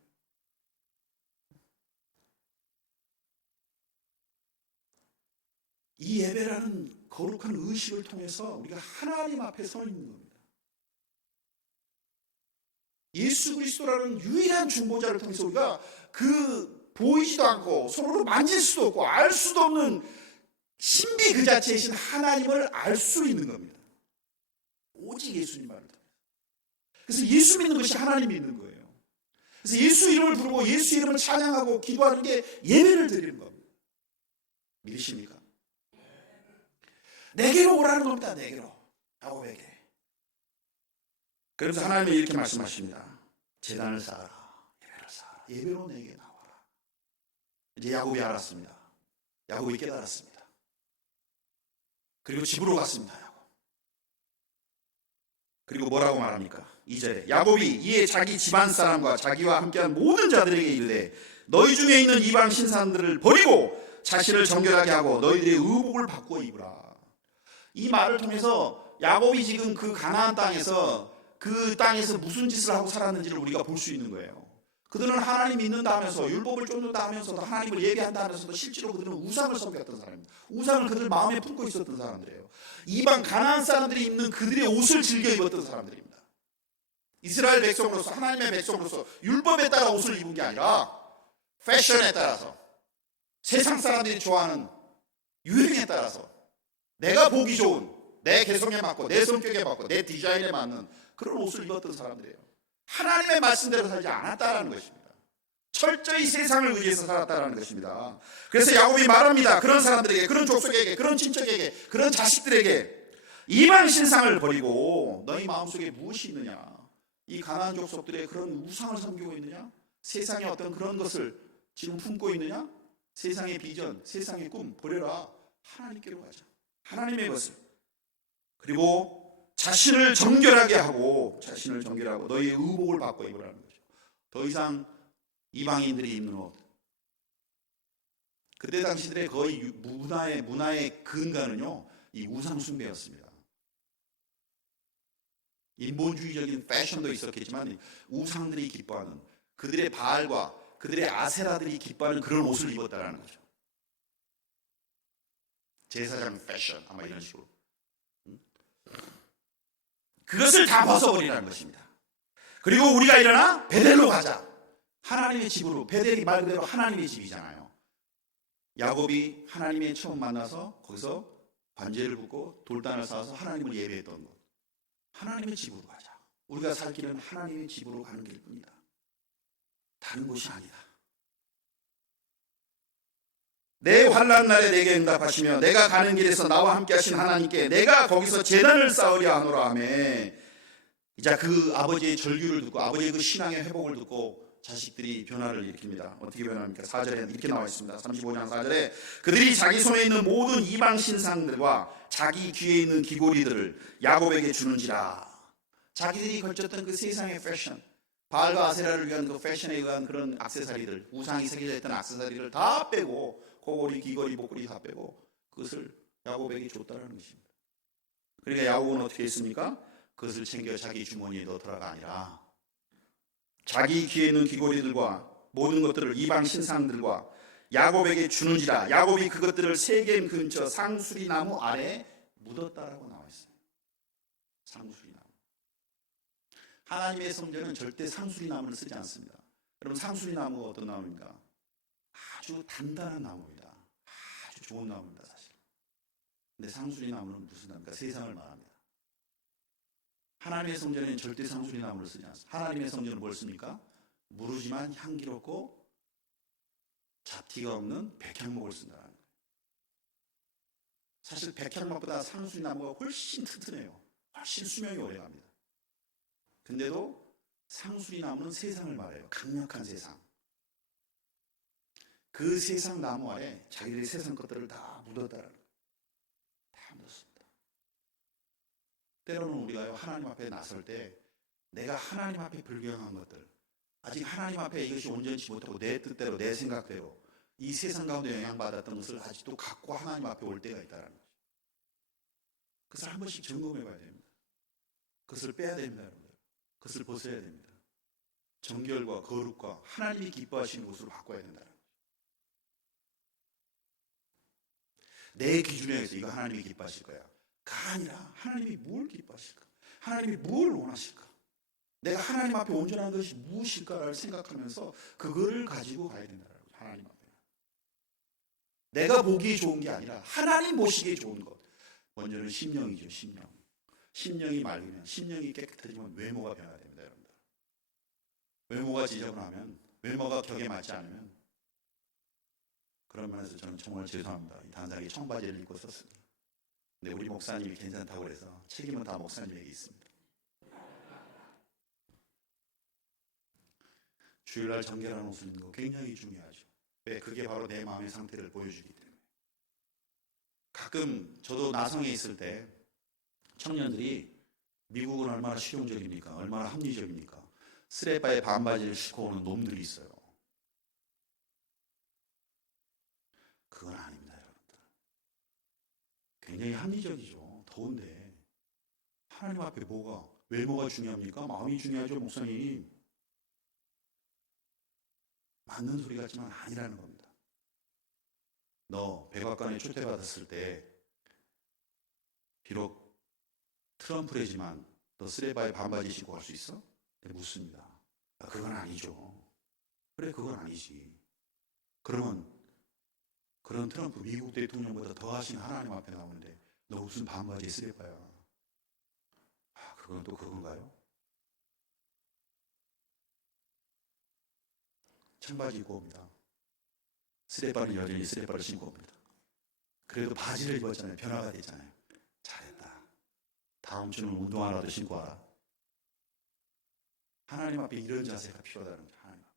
이 예배라는 거룩한 의식을 통해서 우리가 하나님 앞에 서 있는 겁니다. 예수 그리스도라는 유일한 중보자를 통해서 우리가 그 보이지도 않고 손으로 만질 수도 없고 알 수도 없는 신비 그 자체이신 하나님을 알 수 있는 겁니다. 오직 예수님만을 통해서. 그래서 예수 믿는 것이 하나님 믿는 거예요. 그래서 예수 이름을 부르고 예수 이름을 찬양하고 기도하는 게 예배를 드리는 겁니다. 믿으십니까? 내게로 오라는 겁니다. 내게로. 야곱에게. 그래서 하나님이 이렇게 말씀하십니다. 제단을 쌓아라. 예배를 쌓아라. 예배로 내게 나와라. 이제 야곱이 알았습니다. 야곱이 깨달았습니다. 그리고 집으로 갔습니다. 야곱. 그리고 뭐라고 말합니까? 2절에 야곱이 이에 자기 집안 사람과 자기와 함께한 모든 자들에게 이르되 너희 중에 있는 이방 신사들을 버리고 자신을 정결하게 하고 너희들의 의복을 바꾸어 입으라. 이 말을 통해서 야곱이 지금 그 가나안 땅에서 그 땅에서 무슨 짓을 하고 살았는지를 우리가 볼 수 있는 거예요. 그들은 하나님 믿는다 하면서 율법을 쫓는다 하면서도 하나님을 예배한다 하면서도 실제로 그들은 우상을 섬겼던 사람입니다. 우상을 그들 마음에 품고 있었던 사람들이에요. 이방 가나안 사람들이 입는 그들의 옷을 즐겨 입었던 사람들입니다. 이스라엘 백성으로서, 하나님의 백성으로서 율법에 따라 옷을 입은 게 아니라 패션에 따라서, 세상 사람들이 좋아하는 유행에 따라서 내가 보기 좋은, 내 개성에 맞고 내 성격에 맞고 내 디자인에 맞는 그런 옷을 입었던 사람들이에요. 하나님의 말씀대로 살지 않았다라는 것입니다. 철저히 세상을 의지해서 살았다라는 것입니다. 그래서 야곱이 말합니다. 그런 사람들에게, 그런 족속에게, 그런 친척에게, 그런 자식들에게 이방 신상을 버리고 너희 마음속에 무엇이 있느냐? 이 가나안 족속들의 그런 우상을 섬기고 있느냐? 세상의 어떤 그런 것을 지금 품고 있느냐? 세상의 비전, 세상의 꿈 버려라. 하나님께로 가자. 하나님의 것을. 그리고 자신을 정결하게 하고 너희의 의복을 바꿔 입으라는 거죠. 더 이상 이방인들이 입는 옷. 그때 당시들의 거의 문화의 근간은요, 이 우상 숭배였습니다. 인본주의적인 패션도 있었겠지만 우상들이 기뻐하는, 그들의 바알과 그들의 아세라들이 기뻐하는 그런 옷을 입었다라는 거죠. 제사장 패션 아마 이런 식으로. 그것을 다 벗어버리라는 것입니다. 그리고 우리가 일어나 베델로 가자. 하나님의 집으로. 베델이 말 그대로 하나님의 집이잖아요. 야곱이 하나님의 처음 만나서 거기서 관제를 붓고 돌단을 쌓아서 하나님을 예배했던 곳. 하나님의 집으로 가자. 우리가 살 길은 하나님의 집으로 가는 길뿐이다. 다른 곳이 아니다. 내 환난 날에 내게 응답하시며 내가 가는 길에서 나와 함께 하신 하나님께 내가 거기서 제단을 쌓으려 하노라 하며, 이제 그 아버지의 절규를 듣고 아버지의 그 신앙의 회복을 듣고 자식들이 변화를 일으킵니다. 어떻게 변화합니까? 4절에 이렇게 나와 있습니다. 35장 4절에 그들이 자기 손에 있는 모든 이방 신상들과 자기 귀에 있는 귀고리들을 야곱에게 주는지라. 자기들이 걸쳤던 그 세상의 패션, 바알과 아세라를 위한 그 패션에 의한 그런 액세서리들, 우상이 새겨져 있던 액세서리를 다 빼고, 고고리, 귀걸이, 목걸이 다 빼고 그것을 야곱에게 줬다는 것입니다. 그러니까 야곱은 어떻게 했습니까? 그것을 챙겨 자기 주머니에 넣더라가 아니라 자기 귀에 있는 귀고리들과 모든 것들을 이방 신상들과 야곱에게 주는지라. 야곱이 그것들을 세겜 근처 상수리 나무 아래 묻었다라고 나와 있어요. 상수리 나무. 하나님의 성전은 절대 상수리 나무를 쓰지 않습니다. 여러분, 상수리 나무가 어떤 나무입니까? 아주 단단한 나무입니다. 아주 좋은 나무입니다, 사실. 근데 상수리 나무는 무슨 나무입니까? 세상을 말합니다. 하나님의 성전에는 절대 상수리 나무를 쓰지 않습니다. 하나님의 성전은 뭘 씁니까? 무르지만 향기롭고 잡티가 없는 백향목을 쓴다는 거예요. 사실 백향목보다 상수리 나무가 훨씬 튼튼해요. 훨씬 수명이 오래갑니다. 근데도 상수리 나무는 세상을 말해요. 강력한 세상. 그 세상 나무 아래 자기들의 세상 것들을 다 묻었다라는 거예요. 다 묻었습니다. 때로는 우리가 하나님 앞에 나설 때 내가 하나님 앞에 불경한 것들, 아직 하나님 앞에 이것이 온전치 못하고 내 뜻대로 내 생각대로 이 세상 가운데 영향받았던 것을 아직도 갖고 하나님 앞에 올 때가 있다는 거죠. 그것을 한 번씩 점검해 봐야 됩니다. 그것을 빼야 됩니다, 여러분들. 그것을 벗어야 됩니다. 정결과 거룩과 하나님이 기뻐하시는 곳으로 바꿔야 된다는 거죠. 내 기준에 의해서 이거 하나님이 기뻐하실 거야 가 아니라 하나님이 뭘 기뻐하실까? 하나님이 뭘 원하실까? 내가 하나님 앞에 온전한 것이 무엇일까를 생각하면서 그거를 가지고 가야 된다는 거죠. 하나님 앞에. 내가 보기에 좋은 게 아니라 하나님 보시기에 좋은 것. 먼저는 심령이죠. 심령. 심령이 맑으면, 심령이 깨끗해지면 외모가 변화됩니다, 여러분들. 외모가 지저분하면, 외모가 격에 맞지 않으면, 그런 면에서 저는 정말 죄송합니다. 이 단상에 청바지를 입고 썼습니다. 근데 우리 목사님이 괜찮다고 그래서 책임은 다 목사님에게 있습니다. 주일날 정결한 옷을 입는 거 굉장히 중요하죠. 왜? 그게 바로 내 마음의 상태를 보여주기 때문에. 가끔 저도 나성에 있을 때 청년들이 미국은 얼마나 실용적입니까? 얼마나 합리적입니까? 스레바에 반바지를 신고 오는 놈들이 있어요. 그건 아닙니다, 여러분들. 굉장히 합리적이죠. 더운데 하나님 앞에 뭐가, 외모가 중요합니까? 마음이 중요하죠, 목사님. 맞는 소리 같지만 아니라는 겁니다. 너 백악관에 초대받았을 때 비록 트럼프래지만 너 스레바에 반바지 신고 갈 수 있어? 네, 묻습니다. 그건 아니죠. 그래, 그건 아니지. 그러면 그런 트럼프 미국 대통령보다 더 하신 하나님 앞에 나오는데 너 무슨 반바지에 스레바야? 그건 또 그건가요? 청바지 입고 옵니다. 스레바는 여전히 스레바를 신고 옵니다. 그래도 바지를 입었잖아요. 변화가 됐잖아요. 잘했다. 다음 주는 운동화라도 신고 와라. 하나님 앞에 이런 자세가 필요하다는 거죠. 하나님 앞에.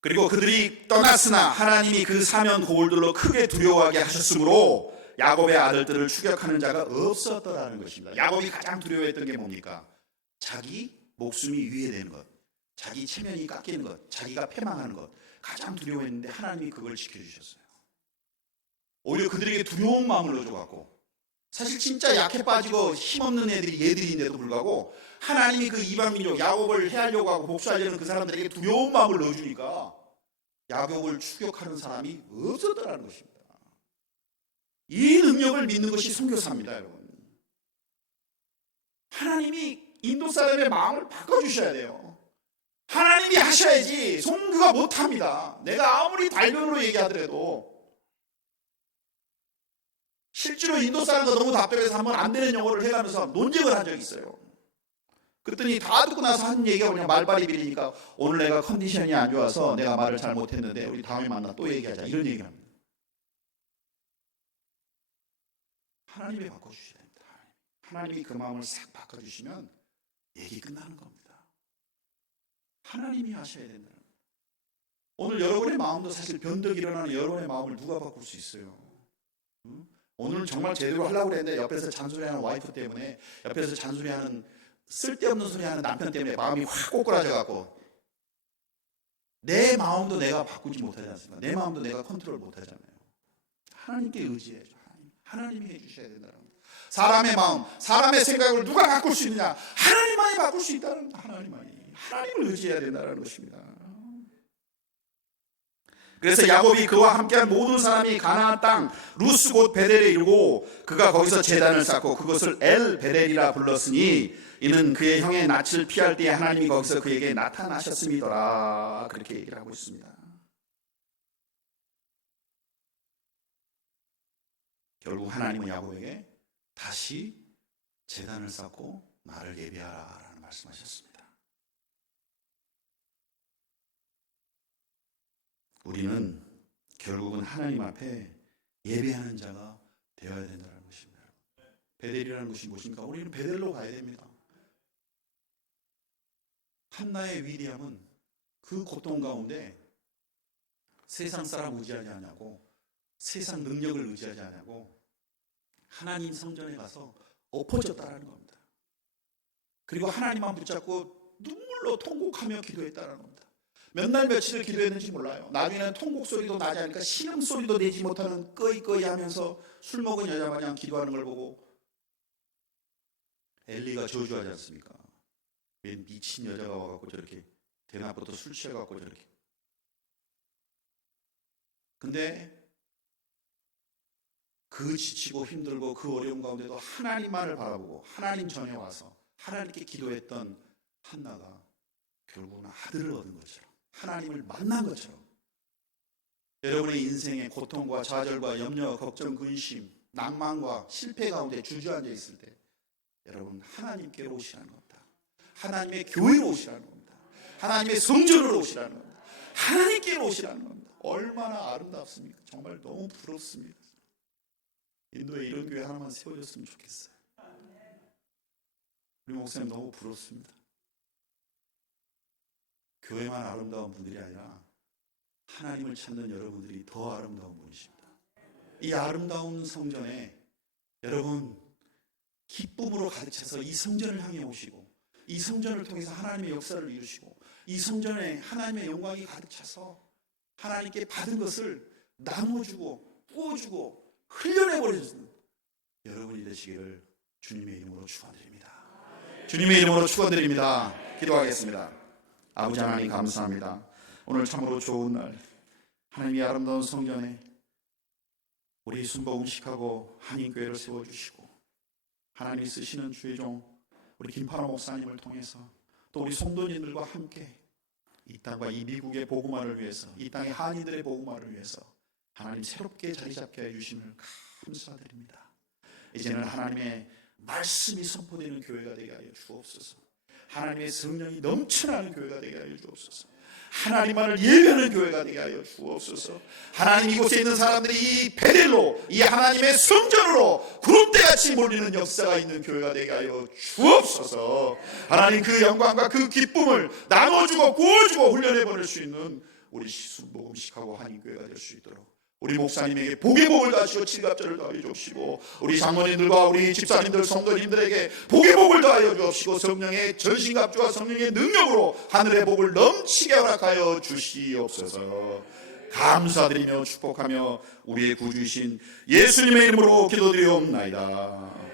그리고 그들이 떠났으나 하나님이 그 사면 고울들로 크게 두려워하게 하셨으므로 야곱의 아들들을 추격하는 자가 없었더라는 것입니다. 야곱이 가장 두려워했던 게 뭡니까? 자기 목숨이 위해되는 것, 자기 체면이 깎이는 것, 자기가 패망하는 것, 가장 두려워했는데 하나님이 그걸 지켜주셨어요. 오히려 그들에게 두려운 마음을 넣어줘갖고, 사실 진짜 약해 빠지고 힘없는 얘들인데도 불구하고 하나님이 그 이방민족 야곱을 해하려고 하고 복수하려는 그 사람들에게 두려운 마음을 넣어주니까 야곱을 추격하는 사람이 없었다는 것입니다. 이 능력을 믿는 것이 선교사입니다, 여러분. 하나님이 인도 사람의 마음을 바꿔주셔야 돼요. 하나님이 하셔야지 선교가 못합니다. 내가 아무리 달변으로 얘기하더라도. 실제로 인도 사람도 너무 답답해서 한번 안 되는 영어를 해가면서 논쟁을 한 적이 있어요. 그랬더니 다 듣고 나서 한 얘기가 그냥 말발이 비리니까 오늘 내가 컨디션이 안 좋아서 내가 말을 잘 못했는데 우리 다음에 만나 또 얘기하자, 이런 얘기를 합니다. 하나님이 바꿔주셔야 됩니다. 하나님이 그 마음을 싹 바꿔주시면 얘기 끝나는 겁니다. 하나님이 하셔야 된다는 겁니다. 오늘 여러분의 마음도 사실 변덕이 일어나는 여러분의 마음을 누가 바꿀 수 있어요? 오늘 정말 제대로 하려고 했는데 옆에서 잔소리하는 와이프 때문에, 옆에서 잔소리하는 쓸데없는 소리하는 남편 때문에 마음이 확 꼬꾸라져갖고 내 마음도 내가 바꾸지 못하지 않습니까? 내 마음도 내가 컨트롤 못하잖아요. 하나님께 의지해야죠. 하나님이 해주셔야 된다는 겁니다. 사람의 마음, 사람의 생각을 누가 바꿀 수 있느냐? 하나님만이 바꿀 수 있다는 겁니다. 하나님을 의지해야 된다는 것입니다. 그래서 야곱이 그와 함께한 모든 사람이 가나안 땅 루스 곧 베델에 이르고 그가 거기서 제단을 쌓고 그것을 엘 베델이라 불렀으니 이는 그의 형의 낯을 피할 때에 하나님이 거기서 그에게 나타나셨음이더라. 그렇게 얘기를 하고 있습니다. 결국 하나님은 야곱에게 다시 제단을 쌓고 나를 예배하라 라는 말씀하셨습니다. 우리는 결국은 하나님 앞에 예배하는 자가 되어야 된다는 것입니다. 베델이라는 것이 무엇입니까? 우리는 베델로 가야 됩니다. 한나의 위대함은 그 고통 가운데 세상 사람 의지하지 않냐고, 세상 능력을 의지하지 않냐고 하나님 성전에 가서 엎어졌다는 겁니다. 그리고 하나님만 붙잡고 눈물로 통곡하며 기도했다는 겁니다. 몇 날 며칠을 기도했는지 몰라요. 나중에는 통곡 소리도 나지 않으니까 신음 소리도 내지 못하는 꺼이꺼이 하면서 술 먹은 여자 마냥 기도하는 걸 보고 엘리가 저주하지 않습니까? 웬 미친 여자가 와갖고 저렇게 대낮부터 술 취해갖고 저렇게. 근데 그 지치고 힘들고 그 어려운 가운데도 하나님만을 바라보고 하나님 전에 와서 하나님께 기도했던 한나가 결국은 아들을 얻은 것처럼, 하나님을 만난 것처럼, 여러분의 인생의 고통과 좌절과 염려, 걱정, 근심, 낭만과 실패 가운데 주저앉아 있을 때 여러분 하나님께로 오시라는 겁니다. 하나님의 교회로 오시라는 겁니다. 하나님의 성전으로 오시라는 겁니다. 하나님께로 오시라는 겁니다. 얼마나 아름답습니까? 정말 너무 부럽습니다. 인도에 이런 교회 하나만 세워졌으면 좋겠어요. 우리 목사님 너무 부럽습니다. 교회만 아름다운 분들이 아니라 하나님을 찾는 여러분들이 더 아름다운 분이십니다. 이 아름다운 성전에 여러분 기쁨으로 가득 차서 이 성전을 향해 오시고, 이 성전을 통해서 하나님의 역사를 이루시고, 이 성전에 하나님의 영광이 가득 차서 하나님께 받은 것을 나눠주고 부어주고 흘려내버려주는 여러분이 되시기를 주님의 이름으로 축원드립니다. 주님의 이름으로 축원드립니다. 기도하겠습니다. 아버지 하나님 감사합니다. 오늘 참으로 좋은 날, 하나님의 아름다운 성전에 우리 순복음식하고 한인교회를 세워주시고 하나님이 쓰시는 주의 종 우리 김판호 목사님을 통해서 또 우리 성도님들과 함께 이 땅과 이 미국의 복음화를 위해서, 이 땅의 한인들의 복음화를 위해서 하나님 새롭게 자리 잡게 해주심을 감사드립니다. 이제는 하나님의 말씀이 선포되는 교회가 되게 하여 주옵소서. 하나님의 성령이 넘쳐나는 교회가 되게 하여 주옵소서. 하나님만을 예배하는 교회가 되게 하여 주옵소서. 하나님 이곳에 있는 사람들이 이 베델로, 이 하나님의 성전으로 구름대같이 몰리는 역사가 있는 교회가 되게 하여 주옵소서. 하나님 그 영광과 그 기쁨을 나눠주고 구워주고 훈련해버릴 수 있는 우리 순복음식하고 한인교회가 될 수 있도록 우리 목사님에게 복의 복을 다하시고 칠갑절을 더하여 주옵시고, 우리 장로님들과 우리 집사님들 성도님들에게 복의 복을 더하여 주옵시고, 성령의 전신갑주와 성령의 능력으로 하늘의 복을 넘치게 허락하여 주시옵소서. 감사드리며 축복하며 우리의 구주이신 예수님의 이름으로 기도드리옵나이다.